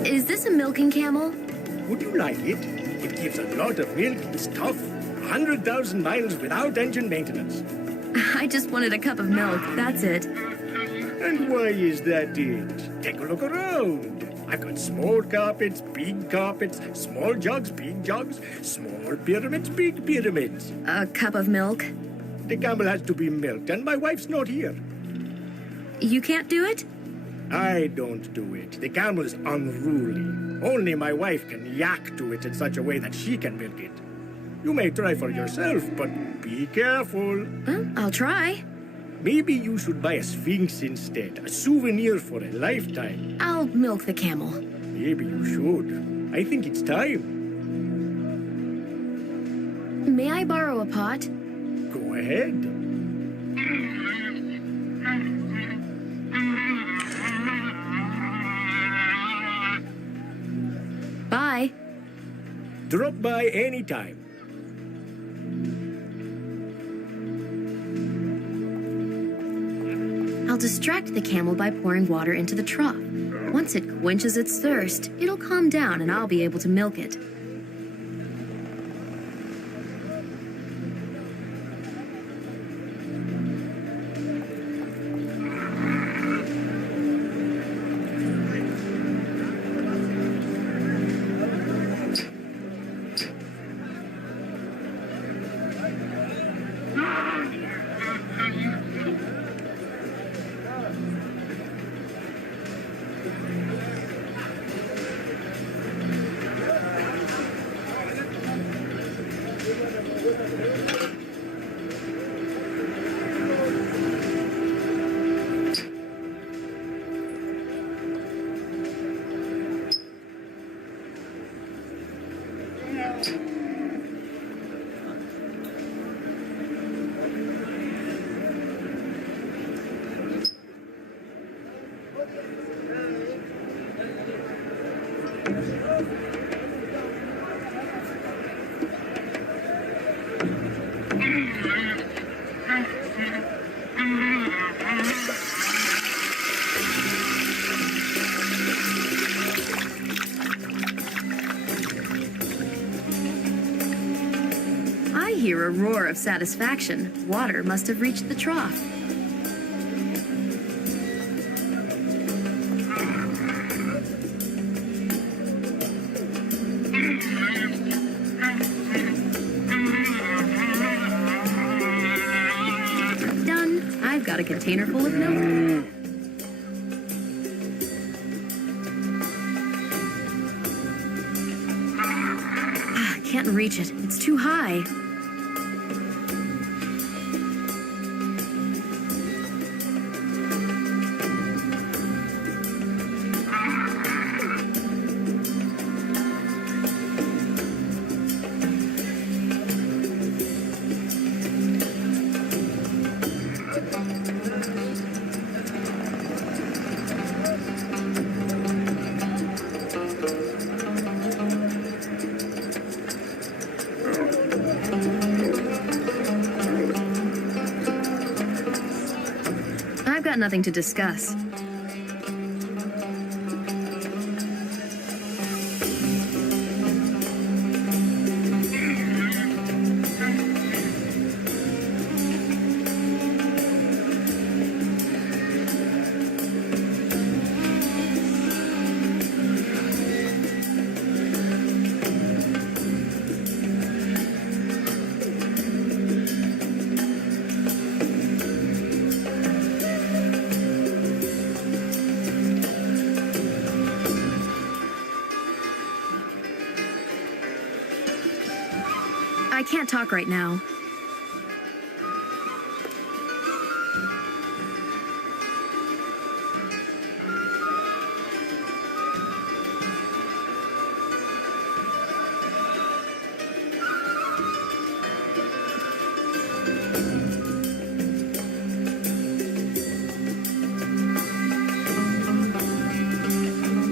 Is this a milking camel? Would you like it? It gives a lot of milk. It's tough. 100,000 miles without engine maintenance. I just wanted a cup of milk. That's it. And why is that it? Take a look around. I've got small carpets, small jugs, big jugs, small pyramids, big pyramids. A cup of milk? The camel has to be milked, and my wife's not here. You can't do it? I don't do it. The camel is unruly. Only my wife can yak to it in such a way that she can milk it. You may try for yourself, but be careful. Well, I'll try. Maybe you should buy a sphinx instead, a souvenir for a lifetime. I'll milk the camel. Maybe you should. I think it's time. May I borrow a pot? Go ahead. Bye. Drop by anytime. I'll distract the camel by pouring water into the trough. Once it quenches its thirst, it'll calm down and I'll be able to milk it. hear a roar of satisfaction, water must have reached the trough. Done. I've got a container full of milk. Can't reach it. It's too high. I've got nothing to discuss. I can't talk right now.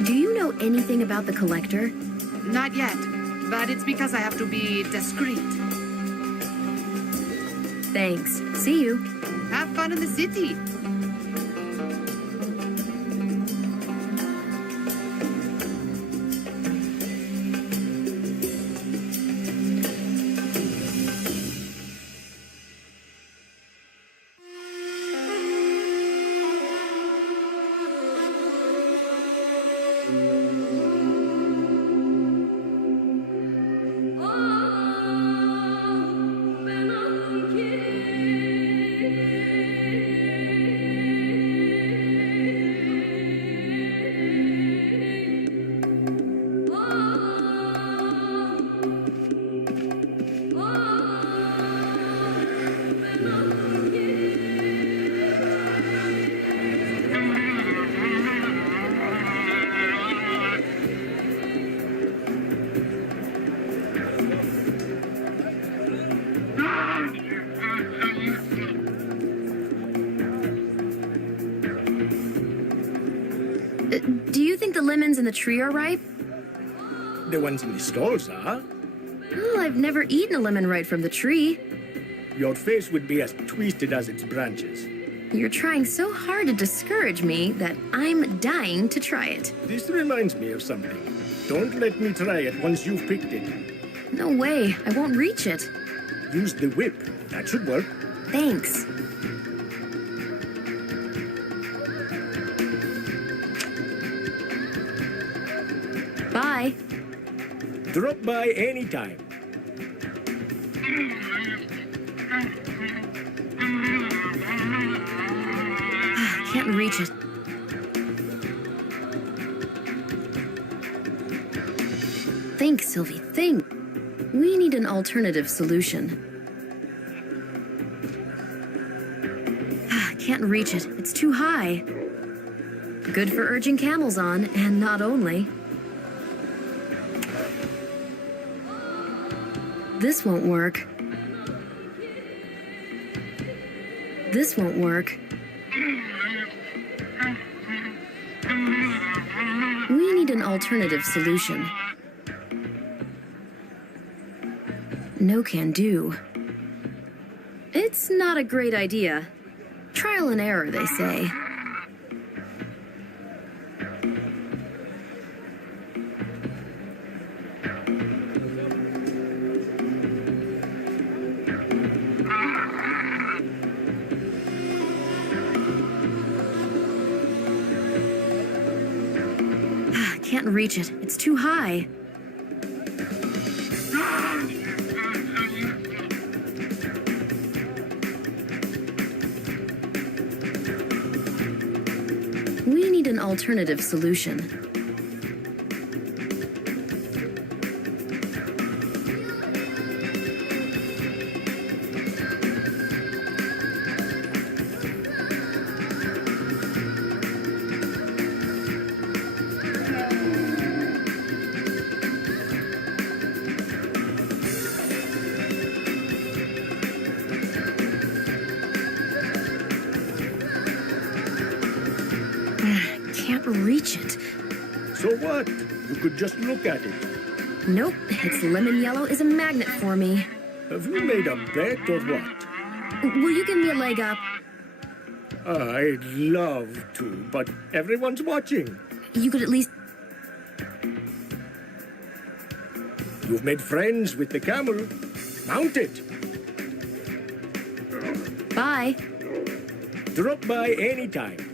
Do you know anything about the collector? Not yet, but it's because I have to be discreet. Thanks. See you. Have fun in the city. Do you think the lemons in the tree are ripe? The ones in the stalls are. Well, I've never eaten a lemon right from the tree. Your face would be as twisted as its branches. You're trying so hard to discourage me that I'm dying to try it. This reminds me of something. Don't let me try it once you've picked it. No way, I won't reach it. Use the whip. That should work. Thanks. Bye. Drop by anytime. Can't reach it. Think, Sylvie, think. We need an alternative solution. Can't reach it. It's too high. Good for urging camels on, and not only. This won't work. This won't work. We need an alternative solution. No can do. It's not a great idea. Trial and error, they say. can't reach it. It's too high. We need an alternative solution. Can't reach it. So what? You could just look at it. Nope, its lemon yellow is a magnet for me. Have you made a bet or what? Will you give me a leg up? I'd love to, but everyone's watching. You could at least... You've made friends with the camel. Mount it. Bye. Drop by anytime.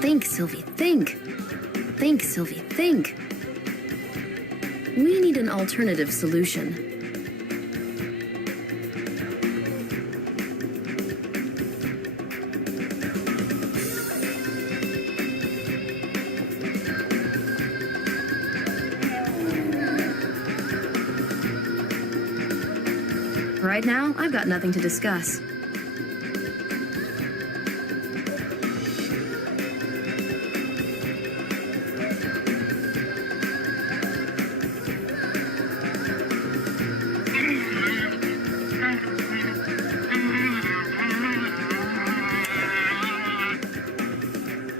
Think, Sylvie, think. Think, Sylvie, think. We need an alternative solution. Right now, I've got nothing to discuss.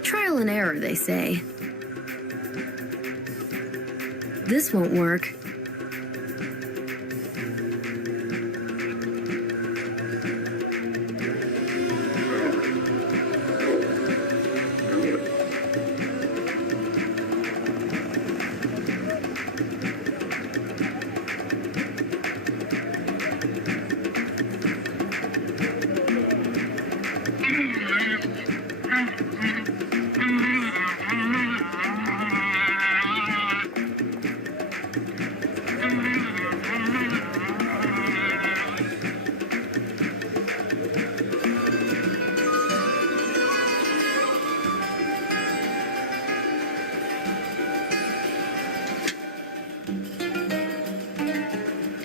Trial and error, they say. This won't work.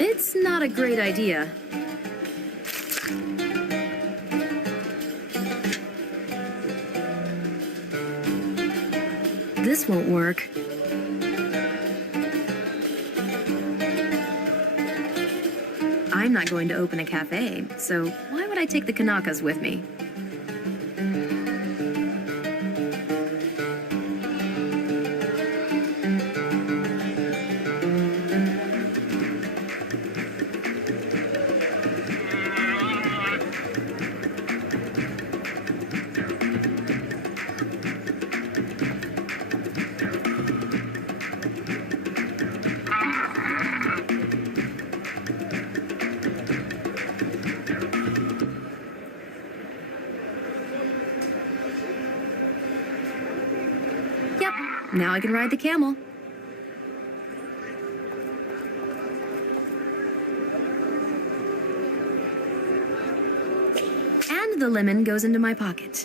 It's not a great idea. This won't work. I'm not going to open a cafe, so why would I take the Kanakas with me? Yep, now I can ride the camel. And of the lemon goes into my pocket.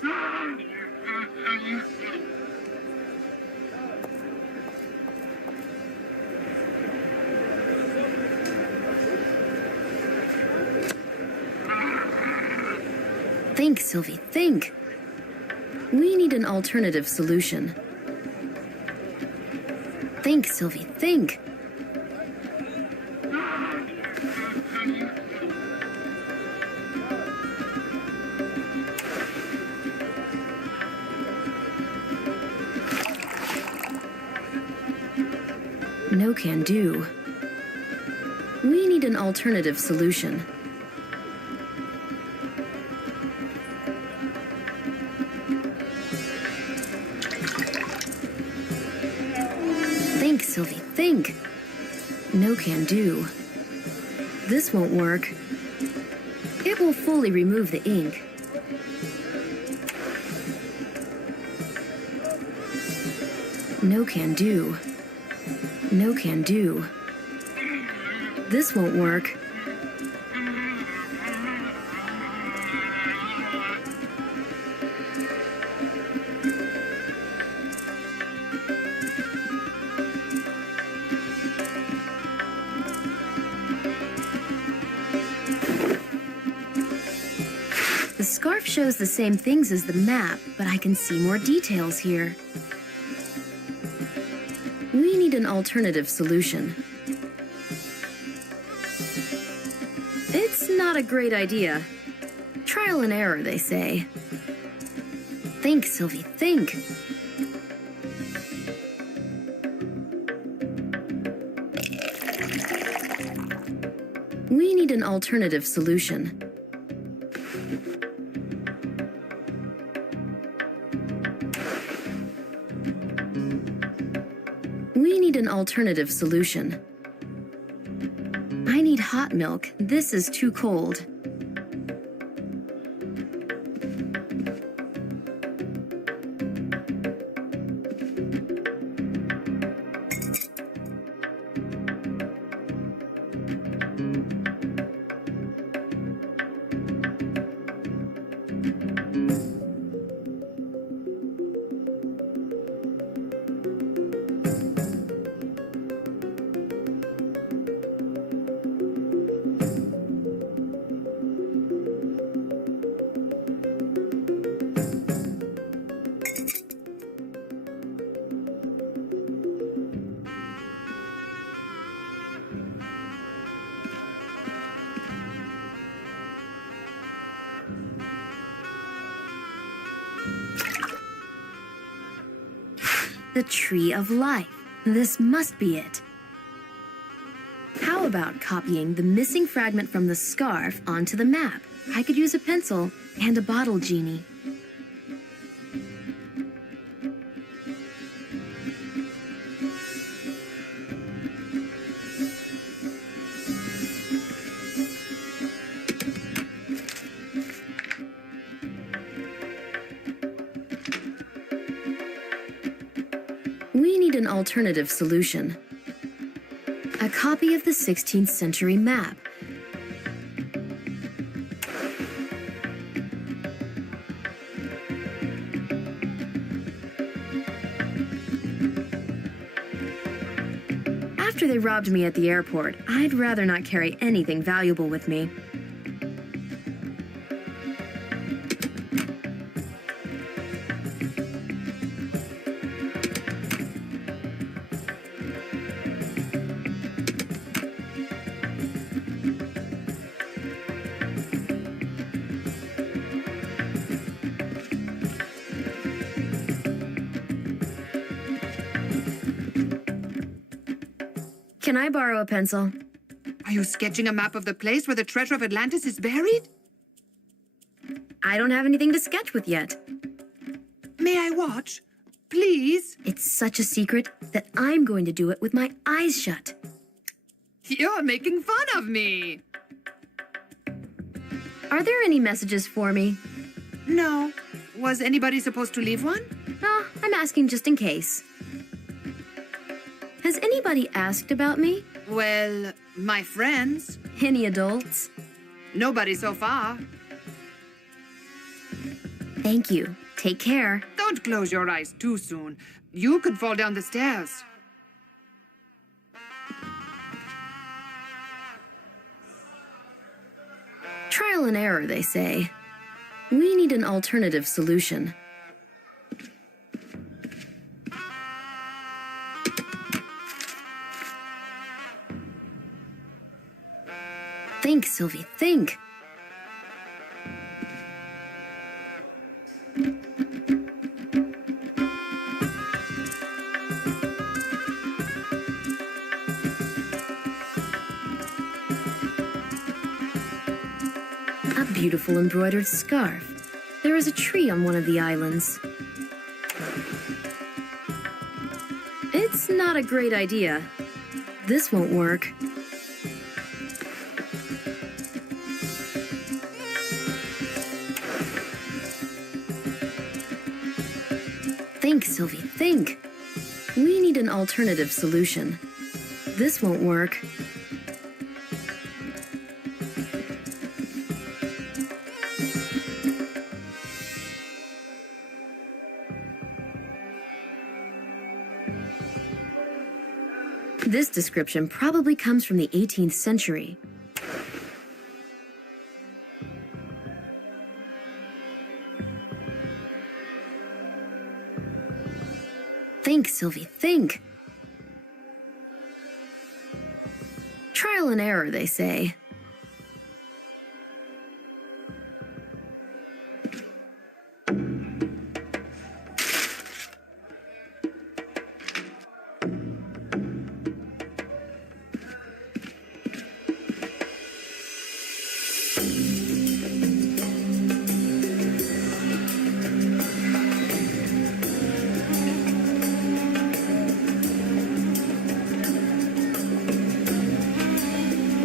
Think, Sylvie, think. We need an alternative solution. Think, Sylvie, think. No can do. We need an alternative solution. Think, Sylvie, think. No can do. This won't work. It will fully remove the ink. No can do. No can do. This won't work. The scarf shows the same things as the map, but I can see more details here. We need an alternative solution. It's not a great idea. Trial and error, they say. Think, Sylvie, think. We need an alternative solution. We need an alternative solution. I need hot milk. This is too cold. The Tree of Life. This must be it. How about copying the missing fragment from the scarf onto the map? I could use a pencil and a bottle genie. We need an alternative solution. A copy of the 16th century map. After they robbed me at the airport, I'd rather not carry anything valuable with me. Can I borrow a pencil? Are you sketching a map of the place where the treasure of Atlantis is buried? I don't have anything to sketch with yet. May I watch? Please? It's such a secret that I'm going to do it with my eyes shut. You're making fun of me. Are there any messages for me? No. Was anybody supposed to leave one? Oh, I'm asking just in case. Has anybody asked about me? Well, my friends. Any adults? Nobody so far. Thank you. Take care. Don't close your eyes too soon. You could fall down the stairs. Trial and error, they say. We need an alternative solution. Think, Sylvie, think. A beautiful embroidered scarf. There is a tree on one of the islands. It's not a great idea. This won't work. Think, Sylvie, think. We need an alternative solution. This won't work. This description probably comes from the 18th century. Think, Sylvie, think. Trial and error, they say.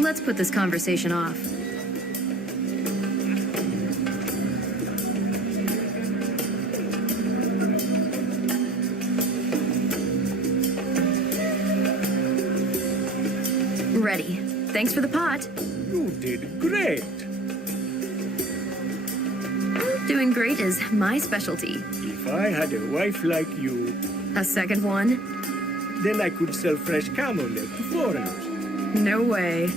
Let's put this conversation off. Ready. Thanks for the pot. You did great. Doing great is my specialty. If I had a wife like you, A second one? then I could sell fresh camel milk to foreigners. No way.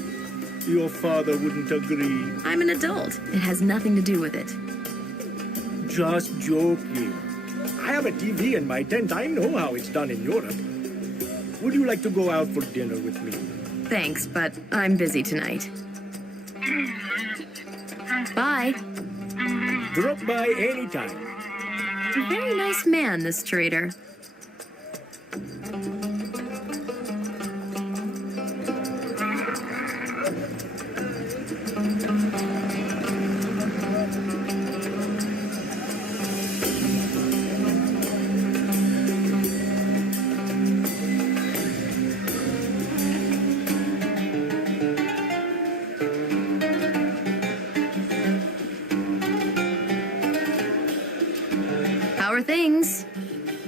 Your father wouldn't agree. I'm an adult. It has nothing to do with it. Just joking. I have a TV in my tent. I know how it's done in Europe. Would you like to go out for dinner with me? Thanks, but I'm busy tonight. Bye. Drop by anytime. Very nice man, this trader. How are things?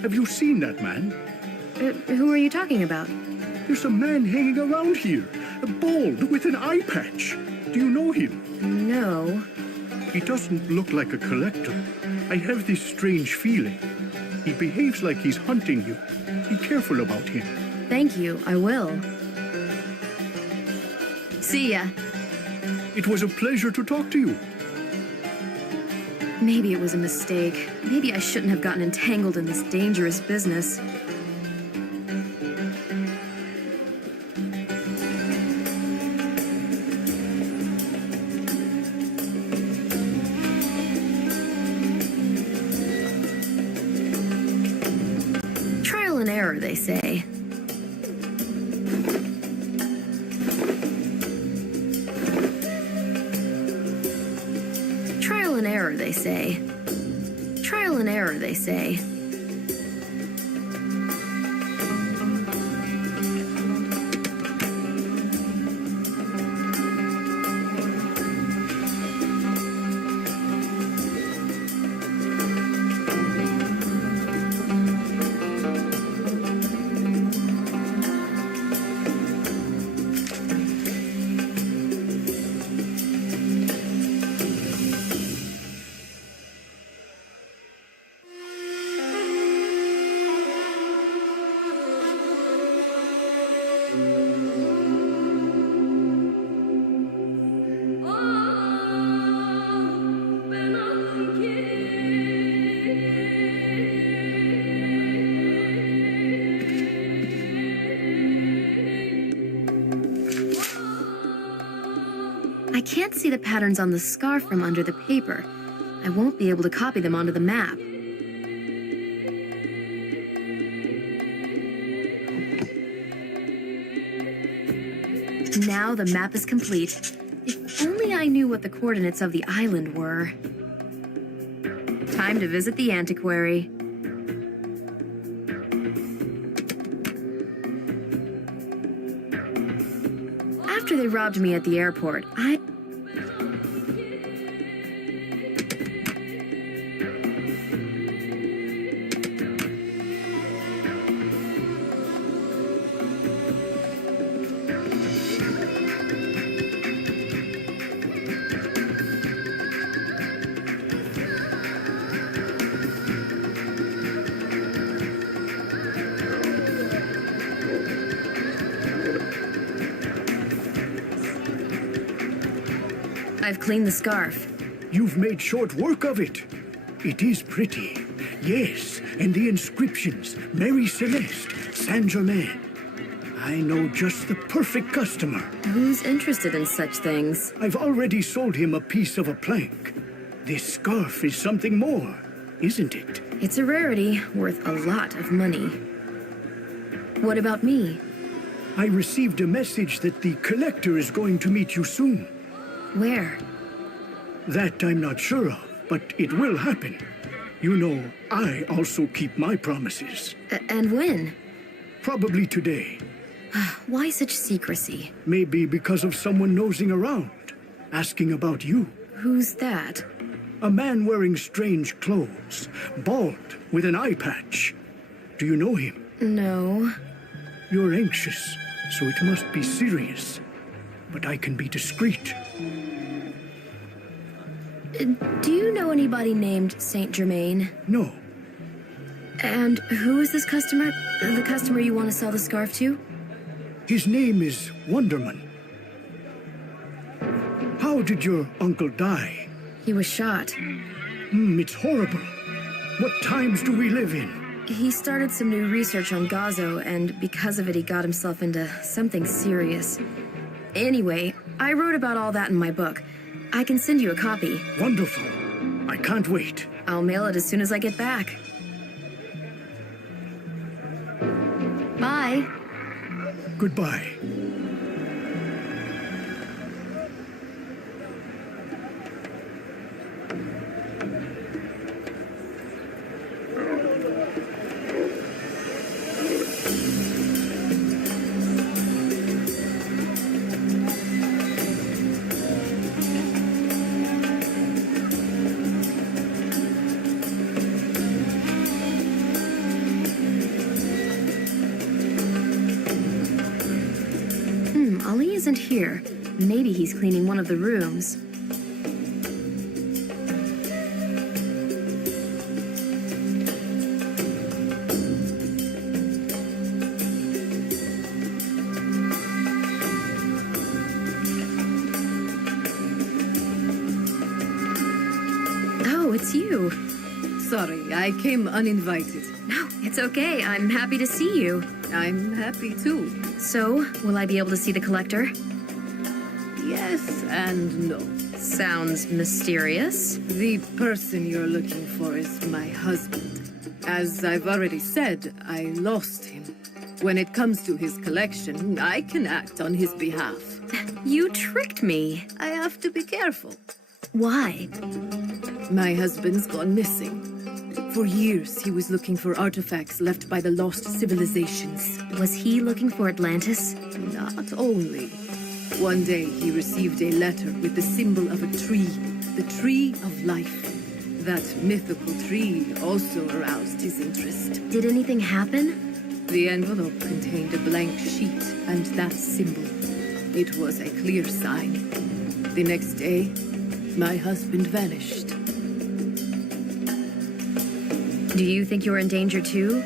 Have you seen that man? Who are you talking about? There's a man hanging around here, bald with an eye patch. Do you know him? No. He doesn't look like a collector. I have this strange feeling. He behaves like he's hunting you. Be careful about him. Thank you, I will. See ya. It was a pleasure to talk to you. Maybe it was a mistake. Maybe I shouldn't have gotten entangled in this dangerous business. Trial and error, they say. Trial and error, they say. Trial and error, they say. can't see the patterns on the scarf from under the paper. I won't be able to copy them onto the map. Now the map is complete. If only I knew what the coordinates of the island were. Time to visit the antiquary. After they robbed me at the airport, I've cleaned the scarf. You've made short work of it. It is pretty. Yes, and the inscriptions. Mary Celeste, Saint Germain. I know just the perfect customer. Who's interested in such things? I've already sold him a piece of a plank. This scarf is something more, isn't it? It's a rarity, worth a lot of money. What about me? I received a message that the collector is going to meet you soon. Where? That I'm not sure of, but it will happen. You know, I also keep my promises. And when? Probably today. Why such secrecy? Maybe because of someone nosing around, asking about you. Who's that? A man wearing strange clothes, bald, with an eye patch. Do you know him? No. You're anxious, so it must be serious. But I can be discreet. Do you know anybody named Saint Germain? No. And who is this customer? The customer you want to sell the scarf to? His name is Wonderman. How did your uncle die? He was shot. It's horrible. What times do we live in? He started some new research on Gazo, and because of it, he got himself into something serious. Anyway, I wrote about all that in my book. I can send you a copy. Wonderful. I can't wait. I'll mail it as soon as I get back. Bye. Goodbye. Ali isn't here. Maybe he's cleaning one of the rooms. Oh, it's you. Sorry, I came uninvited. No, it's okay. I'm happy to see you. I'm happy too. So, will I be able to see the collector? Yes and no. Sounds mysterious. The person you're looking for is my husband. As I've already said, I lost him. When it comes to his collection, I can act on his behalf. You tricked me. I have to be careful. Why? My husband's gone missing. For years, he was looking for artifacts left by the lost civilizations. Was he looking for Atlantis? Not only. One day, he received a letter with the symbol of a tree, the Tree of Life. That mythical tree also aroused his interest. Did anything happen? The envelope contained a blank sheet and that symbol. It was a clear sign. The next day, my husband vanished. Do you think you're in danger too?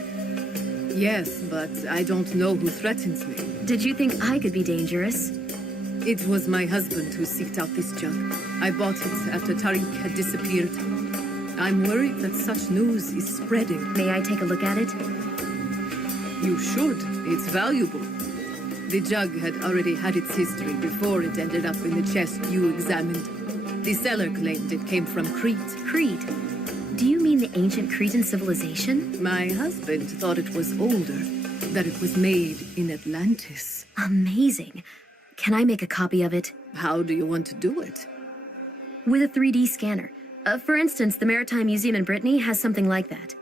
Yes, but I don't know who threatens me. Did you think I could be dangerous? It was my husband who seeked out this junk. I bought it after Tariq had disappeared. I'm worried that such news is spreading. May I take a look at it? You should. It's valuable. The jug had already had its history before it ended up in the chest you examined. The seller claimed it came from Crete. Crete? Do you mean the ancient Cretan civilization? My husband thought it was older, that it was made in Atlantis. Amazing. Can I make a copy of it? How do you want to do it? With a 3D scanner. For instance, the Maritime Museum in Brittany has something like that.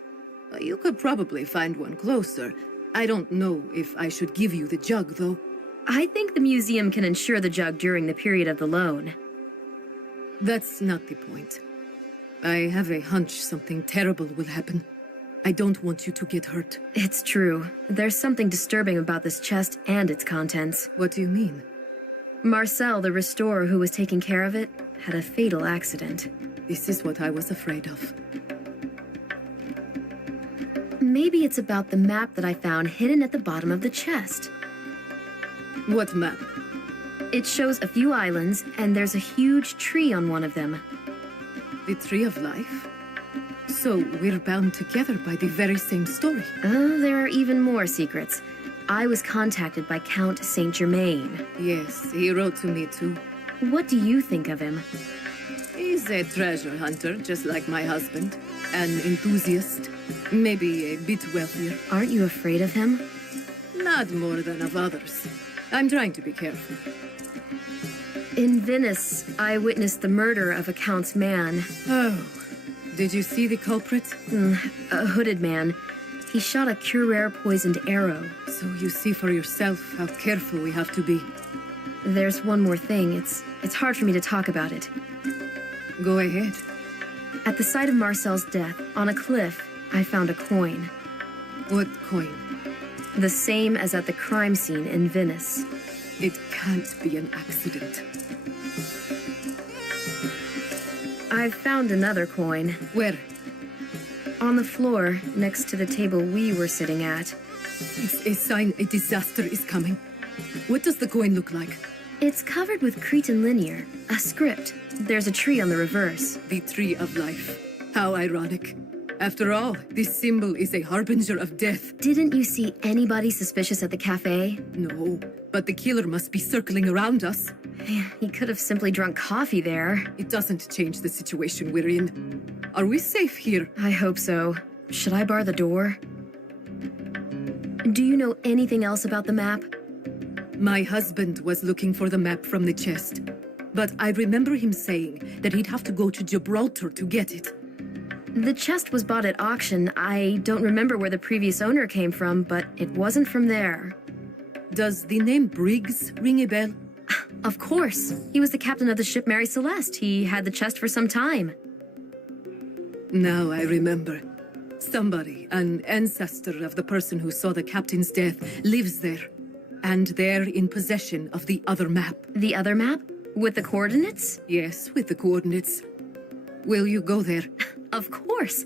You could probably find one closer. I don't know if I should give you the jug, though. I think the museum can insure the jug during the period of the loan. That's not the point. I have a hunch something terrible will happen. I don't want you to get hurt. It's true. There's something disturbing about this chest and its contents. What do you mean? Marcel, the restorer who was taking care of it, had a fatal accident. This is what I was afraid of. Maybe it's about the map that I found hidden at the bottom of the chest. What map? It shows a few islands, and there's a huge tree on one of them. The Tree of Life? So we're bound together by the very same story. There are even more secrets. I was contacted by Count Saint Germain. Yes, he wrote to me too. What do you think of him? He's a treasure hunter, just like my husband. An enthusiast. Maybe a bit wealthier. Aren't you afraid of him? Not more than of others. I'm trying to be careful. In Venice, I witnessed the murder of a count's man. Oh, did you see the culprit? A hooded man. He shot a Cuirassier poisoned arrow. So you see for yourself how careful we have to be. There's one more thing. It's hard for me to talk about it. Go ahead. At the site of Marcel's death, on a cliff, I found a coin. What coin? The same as at the crime scene in Venice. It can't be an accident. I've found another coin. Where? On the floor, next to the table we were sitting at. It's a sign a disaster is coming. What does the coin look like? It's covered with Cretan linear, a script. There's a tree on the reverse. The Tree of Life. How ironic. After all, this symbol is a harbinger of death. Didn't you see anybody suspicious at the cafe? No, but the killer must be circling around us. He could have simply drunk coffee there. It doesn't change the situation we're in. Are we safe here? I hope so. Should I bar the door? Do you know anything else about the map? My husband was looking for the map from the chest. But I remember him saying that he'd have to go to Gibraltar to get it. The chest was bought at auction. I don't remember where the previous owner came from, but it wasn't from there. Does the name Briggs ring a bell? Of course. He was the captain of the ship Mary Celeste. He had the chest for some time. Now I remember. Somebody, an ancestor of the person who saw the captain's death, lives there. And they're in possession of the other map. The other map? With the coordinates? Yes, with the coordinates. Will you go there? Of course.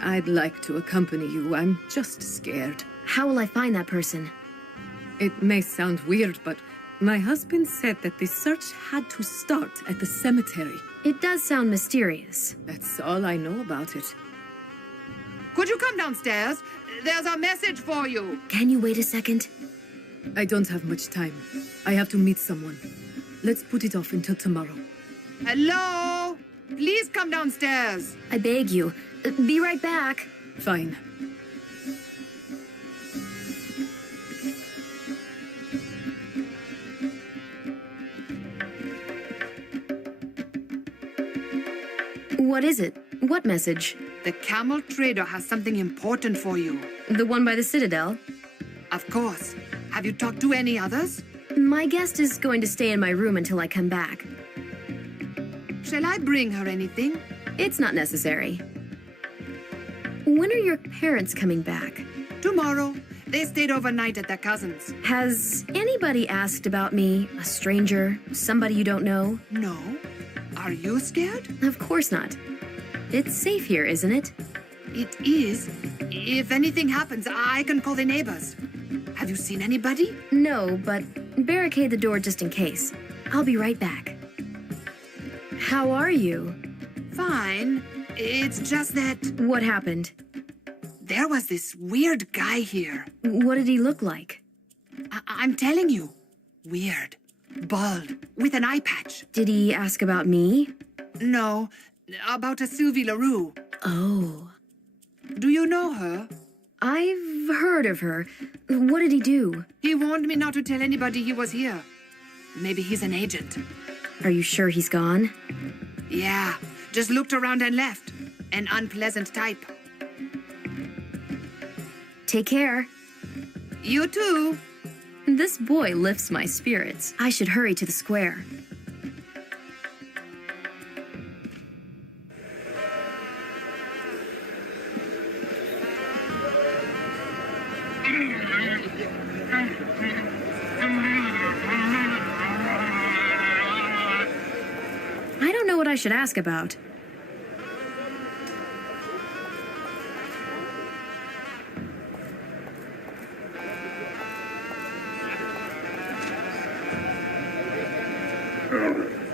I'd like to accompany you. I'm just scared. How will I find that person? It may sound weird, but my husband said that the search had to start at the cemetery. It does sound mysterious. That's all I know about it. Could you come downstairs? There's a message for you. Can you wait a second? I don't have much time. I have to meet someone. Let's put it off until tomorrow. Hello? Please come downstairs. I beg you. Be right back. Fine. What is it? What message? The camel trader has something important for you. The one by the Citadel? Of course. Have you talked to any others? My guest is going to stay in my room until I come back. Shall I bring her anything? It's not necessary. When are your parents coming back? Tomorrow. They stayed overnight at their cousin's. Has anybody asked about me? A stranger? Somebody you don't know? No. Are you scared? Of course not. It's safe here, isn't it? It is. If anything happens, I can call the neighbors. Have you seen anybody? No, but barricade the door just in case. I'll be right back. How are you? Fine. It's just that What happened? there was this weird guy here. What did he look like? I'm telling you. Weird. Bald, with an eye patch. Did he ask about me? No, about a Sylvie LaRue. Oh. Do you know her? I've heard of her. What did he do? He warned me not to tell anybody he was here. Maybe he's an agent. Are you sure he's gone? Yeah, just looked around and left. An unpleasant type. Take care. You too. This boy lifts my spirits. I should hurry to the square. I don't know what I should ask about.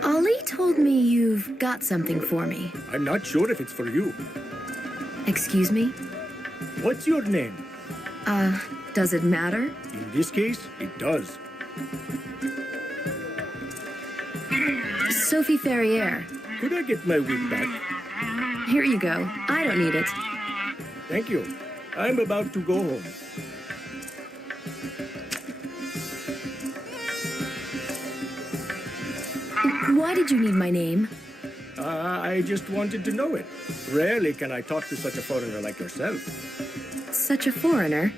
Ali told me you've got something for me. I'm not sure if it's for you. Excuse me? What's your name? Does it matter? In this case, it does. Sophie Ferrier. Could I get my wig back? Here you go. I don't need it. Thank you. I'm about to go home. Why did you need my name? I just wanted to know it. Rarely can I talk to such a foreigner like yourself. Such a foreigner.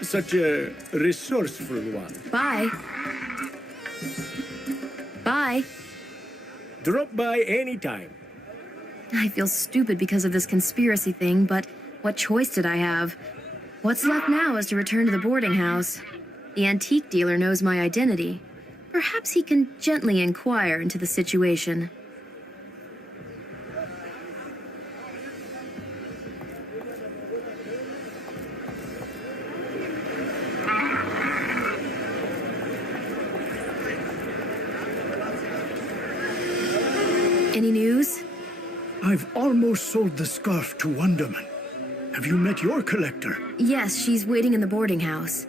Such a resourceful one. Bye. Bye. Drop by anytime. I feel stupid because of this conspiracy thing, but what choice did I have? What's left now is to return to the boarding house. The antique dealer knows my identity. Perhaps he can gently inquire into the situation. Any news? I've almost sold the scarf to Wonderman. Have you met your collector? Yes, she's waiting in the boarding house.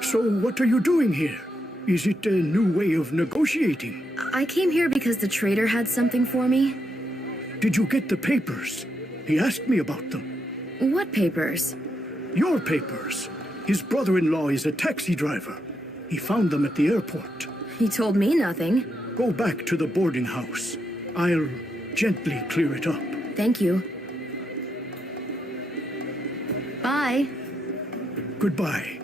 So what are you doing here? Is it a new way of negotiating? I came here because the trader had something for me. Did you get the papers? He asked me about them. What papers? Your papers. His brother-in-law is a taxi driver. He found them at the airport. He told me nothing. Go back to the boarding house. I'll gently clear it up. Thank you. Bye. Goodbye.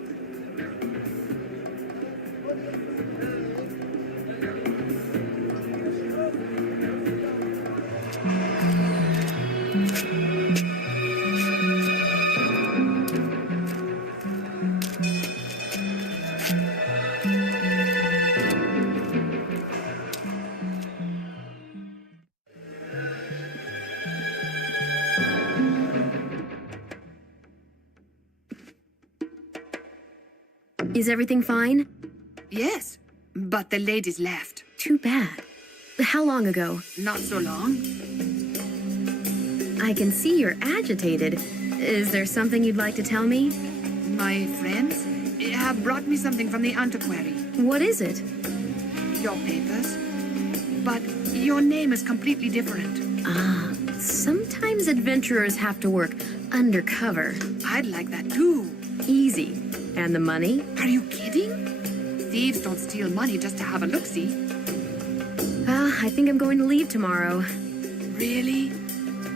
Is everything fine? Yes, but the ladies left. Too bad. How long ago? Not so long. I can see you're agitated. Is there something you'd like to tell me? My friends have brought me something from the antiquary. What is it? Your papers. But your name is completely different. Ah, sometimes adventurers have to work undercover. I'd like that too. Easy. And the money? Are you kidding? Thieves don't steal money just to have a look-see. Well, I think I'm going to leave tomorrow. Really?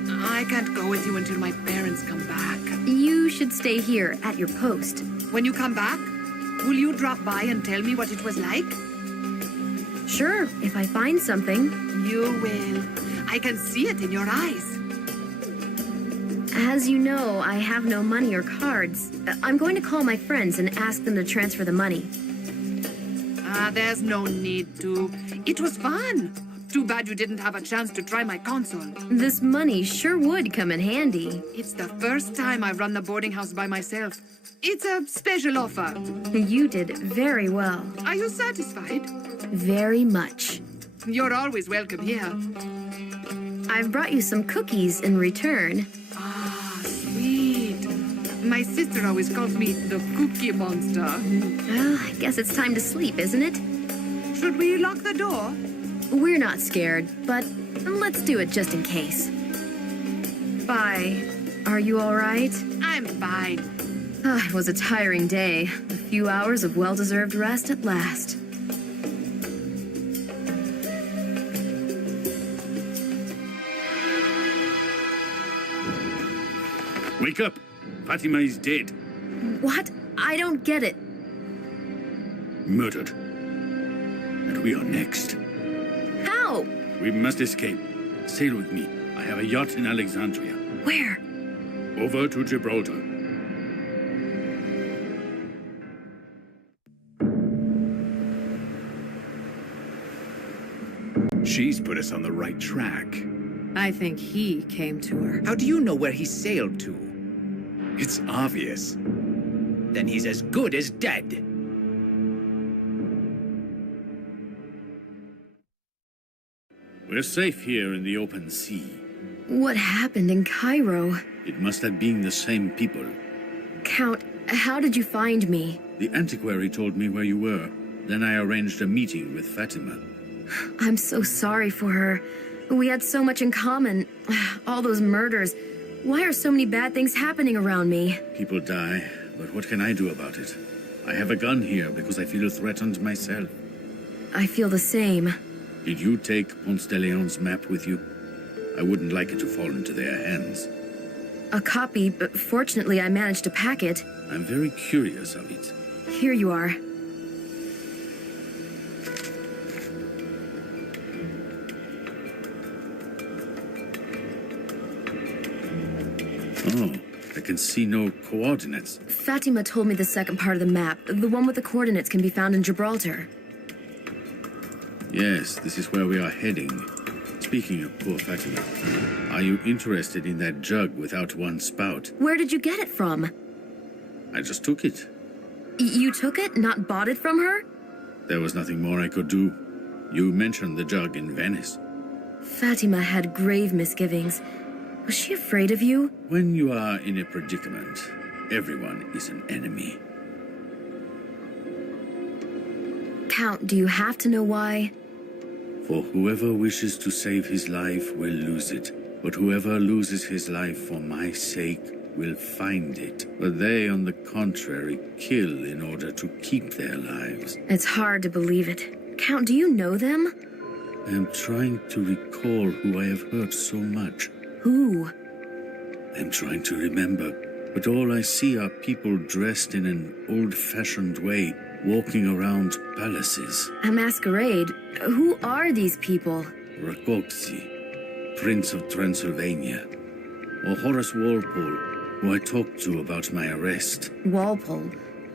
I can't go with you until my parents come back. You should stay here at your post. When you come back, will you drop by and tell me what it was like? Sure, if I find something. You will. I can see it in your eyes. As you know, I have no money or cards. I'm going to call my friends and ask them to transfer the money. There's no need to. It was fun. Too bad you didn't have a chance to try my console. This money sure would come in handy. It's the first time I've run the boarding house by myself. It's a special offer. You did very well. Are you satisfied? Very much. You're always welcome here. I've brought you some cookies in return. Ah, sweet. My sister always calls me the cookie monster. Well, I guess it's time to sleep, isn't it? Should we lock the door? We're not scared, but let's do it just in case. Bye. Are you all right? I'm fine. It was a tiring day. A few hours of well-deserved rest at last. Wake up! Fatima is dead. What? I don't get it. Murdered. And we are next. How? We must escape. Sail with me. I have a yacht in Alexandria. Where? Over to Gibraltar. She's put us on the right track. I think he came to her. How do you know where he sailed to? It's obvious. Then he's as good as dead. We're safe here in the open sea. What happened in Cairo? It must have been the same people. Count, how did you find me? The antiquary told me where you were. Then I arranged a meeting with Fatima. I'm so sorry for her. We had so much in common. All those murders. Why are so many bad things happening around me? People die, but what can I do about it? I have a gun here because I feel threatened myself. I feel the same. Did you take Ponce de Leon's map with you? I wouldn't like it to fall into their hands. A copy, but fortunately I managed to pack it. I'm very curious of it. Here you are. Oh, I can see no coordinates. Fatima told me the second part of the map. The one with the coordinates can be found in Gibraltar. Yes, this is where we are heading. Speaking of poor Fatima, are you interested in that jug without one spout? Where did you get it from? I just took it. You took it, not bought it from her? There was nothing more I could do. You mentioned the jug in Venice. Fatima had grave misgivings. Was she afraid of you? When you are in a predicament, everyone is an enemy. Count, do you have to know why? For whoever wishes to save his life will lose it, but whoever loses his life for my sake will find it. But they, on the contrary, kill in order to keep their lives. It's hard to believe it. Count, do you know them? I am trying to recall who I have hurt so much. Who? I'm trying to remember, but all I see are people dressed in an old-fashioned way, walking around palaces. A masquerade? Who are these people? Rakoczy, Prince of Transylvania, or Horace Walpole, who I talked to about my arrest. Walpole?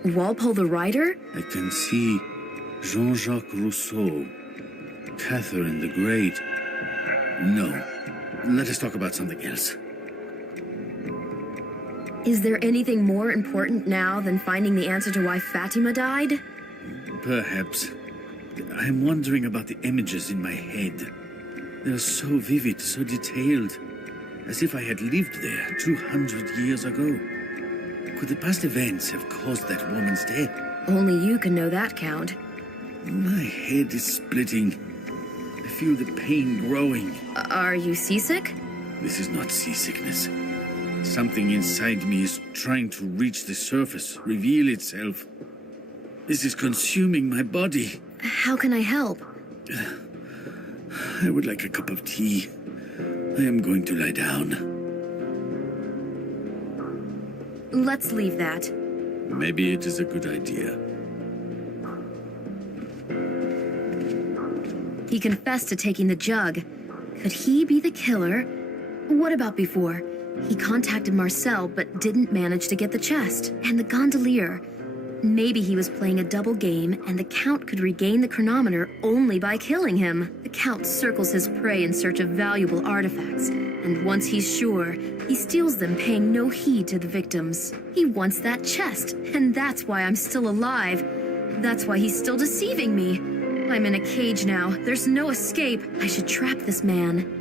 Walpole the writer? I can see Jean-Jacques Rousseau, Catherine the Great. No, let us talk about something else. Is there anything more important now than finding the answer to why Fatima died? Perhaps. I am wondering about the images in my head. They are so vivid, so detailed, as if I had lived there 200 years ago. Could the past events have caused that woman's death? Only you can know that, Count. My head is splitting. I feel the pain growing. Are you seasick? This is not seasickness. Something inside me is trying to reach the surface, reveal itself. This is consuming my body. How can I help? I would like a cup of tea. I am going to lie down. Let's leave that. Maybe it is a good idea. He confessed to taking the jug. Could he be the killer? What about before? He contacted Marcel, but didn't manage to get the chest. And the gondolier. Maybe he was playing a double game, and the Count could regain the chronometer only by killing him. The Count circles his prey in search of valuable artifacts, and once he's sure, he steals them, paying no heed to the victims. He wants that chest, and that's why I'm still alive. That's why he's still deceiving me. I'm in a cage now. There's no escape. I should trap this man.